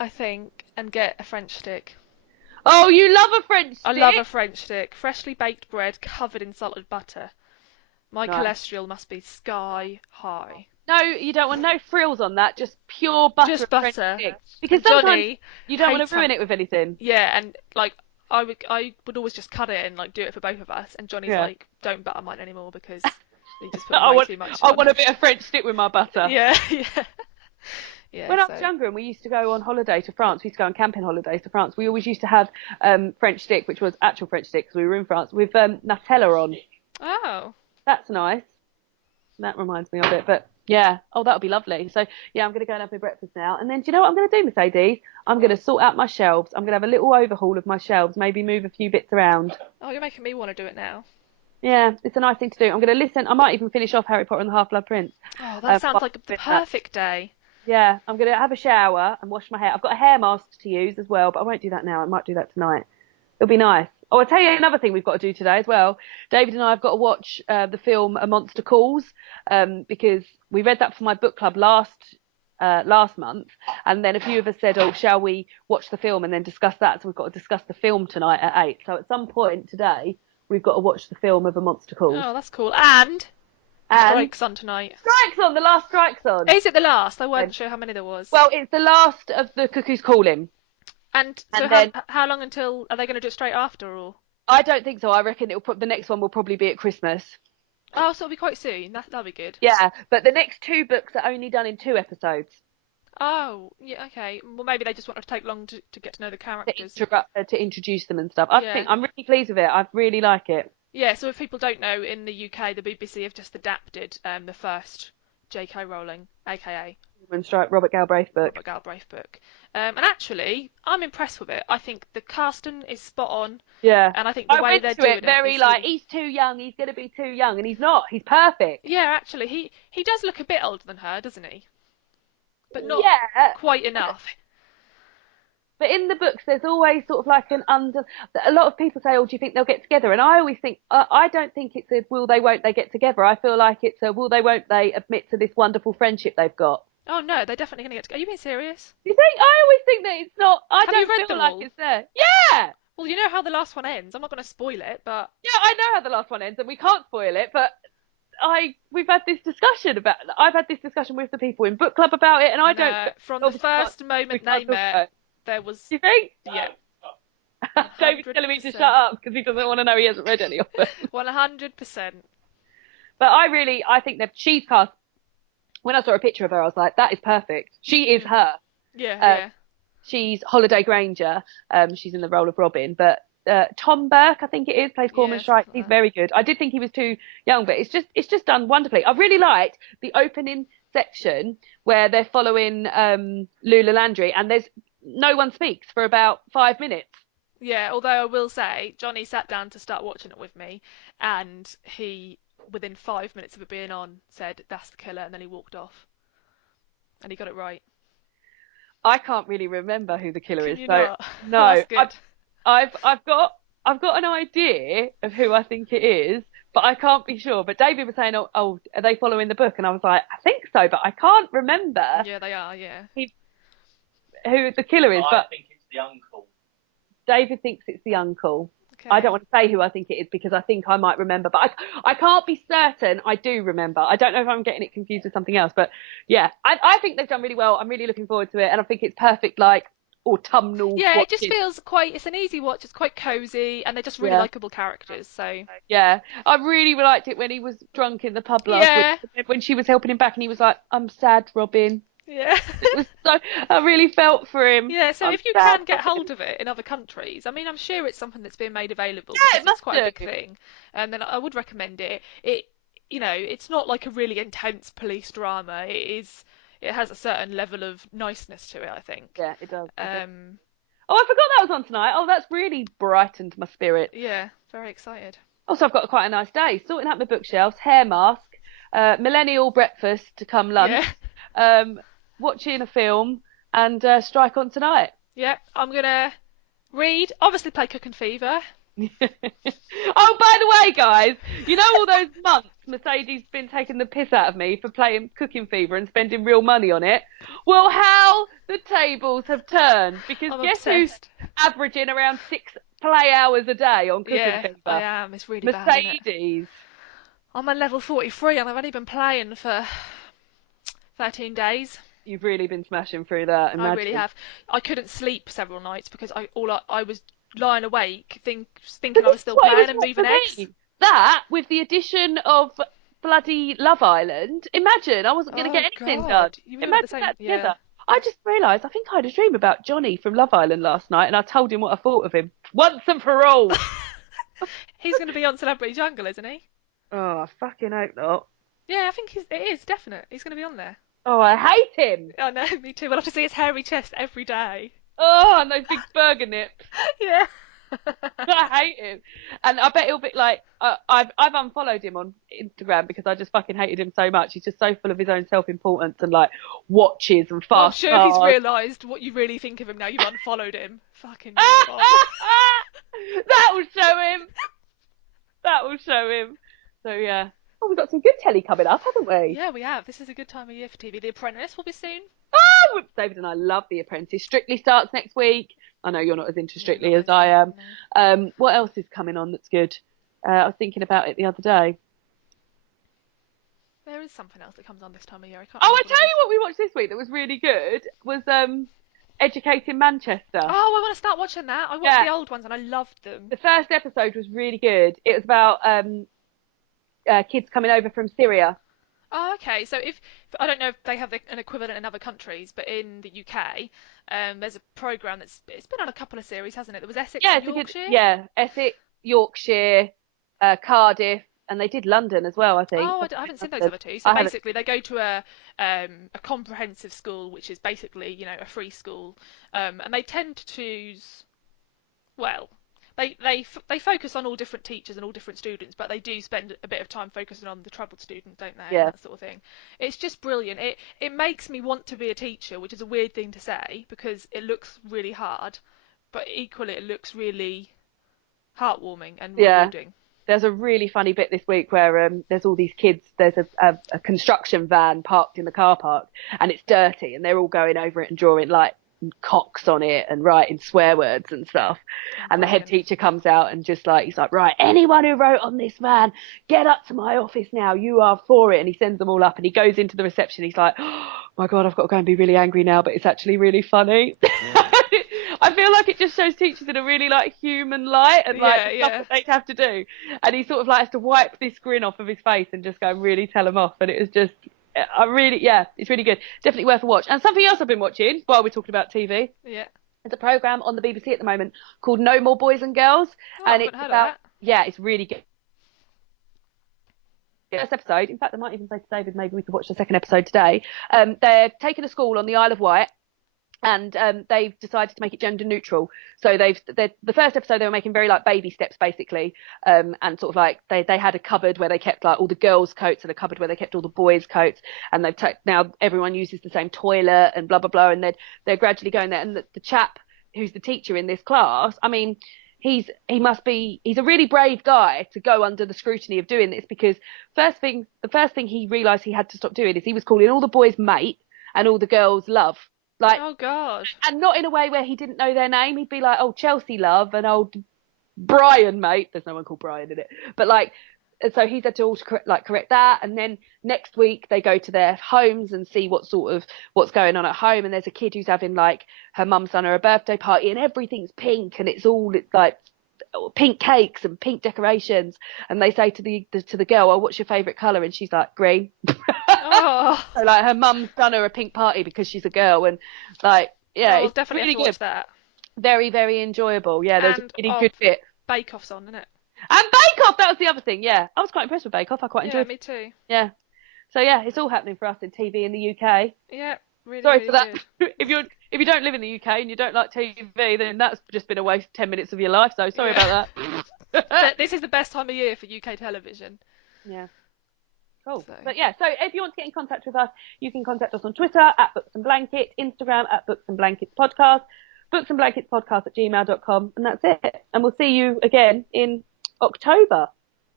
I think, and get a French stick. Oh, you love a French stick? I love a French stick. Freshly baked bread covered in salted butter. My cholesterol must be sky high. No, you don't want no frills on that. Just pure butter Just and French butter. stick. Because And sometimes Johnny you don't want hates to ruin it with anything. Yeah, and like I would always just cut it and like do it for both of us. And Johnny's like, don't butter mine anymore because you just put way too much on. I want a bit of French stick with my butter. Yeah, yeah. Yeah, when I was younger and we used to go on holiday to France, we used to go on camping holidays to France, we always used to have French stick, which was actual French stick because we were in France, with Nutella on. Oh. That's nice. That reminds me of it. But yeah, that would be lovely. So yeah, I'm going to go and have my breakfast now. And then do you know what I'm going to do, Mercedes? I'm going to sort out my shelves. I'm going to have a little overhaul of my shelves, maybe move a few bits around. Oh, you're making me want to do it now. Yeah, it's a nice thing to do. I'm going to listen. I might even finish off Harry Potter and the Half-Blood Prince. Oh, that sounds like the perfect day. Yeah, I'm going to have a shower and wash my hair. I've got a hair mask to use as well, but I won't do that now. I might do that tonight. It'll be nice. Oh, I'll tell you another thing we've got to do today as well. David and I have got to watch the film A Monster Calls because we read that for my book club last month, and then a few of us said, "Oh, shall we watch the film and then discuss that?" So we've got to discuss the film tonight at 8. So at some point today, we've got to watch the film of A Monster Calls. Oh, that's cool. And Strike's on tonight. Strike's on. The last Strike's on. Is it the last? I wasn't sure how many there was. Well, it's the last of the Cuckoo's Calling. And so then, how long until, are they going to do it straight after, or? I don't think so. I reckon the next one will probably be at Christmas. Oh, so it'll be quite soon. That'll be good. Yeah, but the next 2 books are only done in 2 episodes. Oh, yeah, okay. Well, maybe they just want to take long to get to know the characters. To introduce them and stuff. I think I'm really pleased with it. I really like it. Yeah, so if people don't know, in the UK, the BBC have just adapted the first J.K. Rowling, aka Robert Galbraith book. And actually, I'm impressed with it. I think the casting is spot on. Yeah. And I think the way they're doing it very like, he's too young, he's going to be too young, and he's not. He's perfect. Yeah, actually, he does look a bit older than her, doesn't he? But not quite enough. But in the books, there's always sort of like a lot of people say, "Oh, do you think they'll get together?" And I always think, I don't think it's a will they, won't they get together. I feel like it's a will they, won't they admit to this wonderful friendship they've got. Oh no, they're definitely going to get together. Are you being serious? You think? I always think that it's not. I don't feel like it's there. Yeah. Well, you know how the last one ends. I'm not going to spoil it, but yeah, I know how the last one ends, and we can't spoil it. But I've had this discussion with the people in book club about it, and I don't. From the first moment they met, there was. You think? Yeah. David's telling me to shut up because he doesn't want to know he hasn't read any of them. 100%. But I think that she's cast. When I saw a picture of her, I was like, that is perfect. She is her. Yeah. She's Holiday Granger. She's in the role of Robin. But Tom Burke, I think it is, plays Cormoran Strike. He's very good. I did think he was too young, but it's just done wonderfully. I really liked the opening section where they're following Lula Landry, and there's no one speaks for about 5 minutes. Yeah, although I will say, Johnny sat down to start watching it with me, and he, within 5 minutes of it being on, said, "That's the killer," and then he walked off. And he got it right. I can't really remember who the killer is, so not? No. That's good. I've got an idea of who I think it is, but I can't be sure. But David was saying, "Oh, are they following the book?" And I was like, "I think so, but I can't remember." Yeah, they are. Yeah. Who the killer is? I think it's the uncle. David thinks it's the uncle. Okay. I don't want to say who I think it is because I think I might remember, but I can't be certain I do remember. I don't know if I'm getting it confused with something else, but yeah, I think they've done really well. I'm really looking forward to it, and I think it's perfect, like, autumnal Yeah, watching. it just feels it's an easy watch. It's quite cosy, and they're just really likeable characters. So yeah, I really liked it when he was drunk in the pub last week, when she was helping him back, and he was like, "I'm sad, Robin." Yeah. It was I really felt for him. Yeah, so if you can get hold of it in other countries, I mean, I'm sure it's something that's being made available. Yeah, it must it's quite a big thing. And then I would recommend it. It's not like a really intense police drama. It has a certain level of niceness to it, I think. Yeah, it does. Oh, I forgot that was on tonight. Oh, that's really brightened my spirit. Yeah, very excited. Also, I've got quite a nice day. Sorting out my bookshelves, hair mask, millennial breakfast to come lunch. Yeah. Watching a film and strike on tonight. Yeah, I'm gonna read, obviously play Cooking Fever. Oh, by the way, guys, you know all those Mercedes been taking the piss out of me for playing Cooking Fever and spending real money on it. Well, how the tables have turned, because I'm guess obsessed. who's averaging around 6 play hours a day on Cooking Yeah, Fever? I am. It's really bad, isn't it? Mercedes. I'm on level 43 and I've only been playing for 13 days. You've really been smashing through that, I really imagine. have. I couldn't sleep several nights because I was lying awake But thinking I this was is still what it playing was and like moving for eggs. me. That, with the addition of bloody Love Island, imagine I wasn't going to get Oh anything done. God, you were doing it at the Imagine same. that Yeah. together. I just realised, I think I had a dream about Johnny from Love Island last night, and I told him what I thought of him once and for all. He's going to be on Celebrity Jungle, isn't he? Oh, I fucking hope not. Yeah, I think it is definite. He's going to be on there. Oh, I hate him. Oh no, me too. We'll have to see his hairy chest every day. Oh, and those big burger nips. Yeah. I hate him, and I bet he'll be like, I've unfollowed him on Instagram because I just fucking hated him so much. He's just so full of his own self-importance and like watches and I'm fast sure he's cars. realised what you really think of him now. You've unfollowed him. Fucking moron. That will show him. That will show him. So yeah. Oh, we've got some good telly coming up, haven't we? Yeah, we have. This is a good time of year for TV. The Apprentice will be soon. Oh, David and I love The Apprentice. Strictly starts next week. I know you're not as into Yeah, Strictly not as really. I am. No. What else is coming on that's good? I was thinking about it the other day. There is something else that comes on this time of year. I can't Oh, I remember what tell it is. you what we watched this week that was really good was Educating Manchester. Oh, I want to start watching that. I watched Yeah, the old ones and I loved them. the first episode was really good. It was about kids coming over from Syria. Oh, okay. So if I don't know if they have an equivalent in other countries, but in the UK, there's a program it's been on a couple of series, hasn't it? There was Essex Yeah, and it's a good. Yorkshire. Yeah, Essex, Yorkshire, Cardiff, and they did London as well. I think. Oh, I I think haven't seen those London. other two. So I haven't. basically, they go to a comprehensive school, which is basically a free school, and they tend to choose well. They focus on all different teachers and all different students, but they do spend a bit of time focusing on the troubled student, don't they, and Yeah, that sort of thing. It's just brilliant. It makes me want to be a teacher, which is a weird thing to say because it looks really hard, but equally it looks really heartwarming and yeah. rewarding. There's a really funny bit this week where there's all these kids. There's a construction van parked in the car park, and it's dirty, and they're all going over it and drawing like cocks on it and writing swear words and stuff. Oh, And the head brilliant. teacher comes out and just like, he's like, right, anyone who wrote on this van, get up to my office now. You are for it. And he sends them all up, and he goes into the reception. He's like, oh my God, I've got to go and be really angry now, but it's actually really funny. I feel like it just shows teachers in a really like human light and like Yeah, the stuff yeah. that they have to do. And he sort of like has to wipe this grin off of his face and just go and really tell them off. And it was just, it's really good. Definitely worth a watch. And something else I've been watching while we're talking about TV. Yeah. There's a program on the BBC at the moment called No More Boys and Girls, Oh, I and haven't it's heard of about, that. yeah, it's really good. First episode, in fact, I might even say to David, maybe we could watch the second episode today. They're taking a school on the Isle of Wight, and they've decided to make it gender neutral. So the first episode they were making very like baby steps basically, and sort of like they had a cupboard where they kept like all the girls' coats and a cupboard where they kept all the boys' coats, and now everyone uses the same toilet and blah blah blah, and they're gradually going there. And the chap who's the teacher in this class, I mean, he's a really brave guy to go under the scrutiny of doing this, because the first thing he realised he had to stop doing is he was calling all the boys mate and all the girls love. Like, Oh God. and not in a way where he didn't know their name. He'd be like, oh, Chelsea love and old Brian mate. There's no one called Brian in it. But like, so he's had to also correct that. And then next week they go to their homes and see what's going on at home. And there's a kid who's having like her mum's done her a birthday party and everything's pink and it's like pink cakes and pink decorations. And they say to the girl, oh, what's your favourite colour? And she's like, green. Oh. So like her mum's done her a pink party because she's a girl, and like, yeah, Oh, it's definitely really have to good. watch that. Very, very enjoyable. Yeah, there's a And really good bit. Bake Off's on, isn't it? And Bake Off, that was the other thing. Yeah, I was quite impressed with Bake Off. I quite Yeah, enjoyed me it. too. Yeah. So yeah, it's all happening for us in TV in the UK. Yeah, really, Sorry really for that. good. If you don't live in the UK and you don't like TV, then that's just been a waste of 10 minutes of your life. So sorry about that. But this is the best time of year for UK television. Yeah. Cool. So. But yeah, so if you want to get in contact with us, you can contact us on Twitter at Books and Blankets, Instagram at Books and Blankets Podcast, booksandblanketspodcast@gmail.com, and that's it. And we'll see you again in October.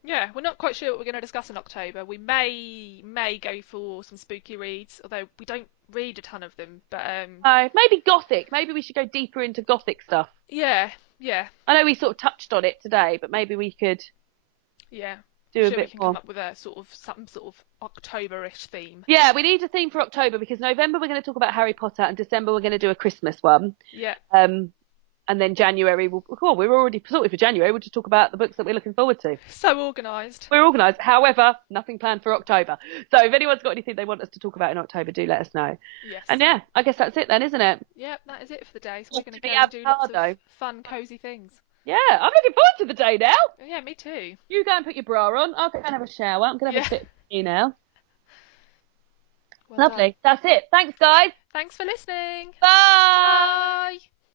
Yeah, we're not quite sure what we're going to discuss in October. We may go for some spooky reads, although we don't read a ton of them. But maybe Gothic. Maybe we should go deeper into Gothic stuff. yeah, yeah. I know we sort of touched on it today, but maybe we could Yeah. I'm do a sure we bit can more. come up with a some sort of October-ish theme. Yeah, we need a theme for October because November we're going to talk about Harry Potter and December we're going to do a Christmas one. Yeah. And then January we're already sorted for January. We'll just talk about the books that we're looking forward to. So organised. We're organised. However, nothing planned for October. So if anyone's got anything they want us to talk about in October, do let us know. Yes. And yeah, I guess that's it then, isn't it? Yep, that is it for the day. So we're going to be go and do lots of avocado. fun, cosy things. Yeah, I'm looking forward to the day now. Yeah, me too. You go and put your bra on. I'll go and have a shower. I'm going to have a bit of tea now. Well Lovely. done. That's it. Thanks, guys. Thanks for listening. Bye. Bye.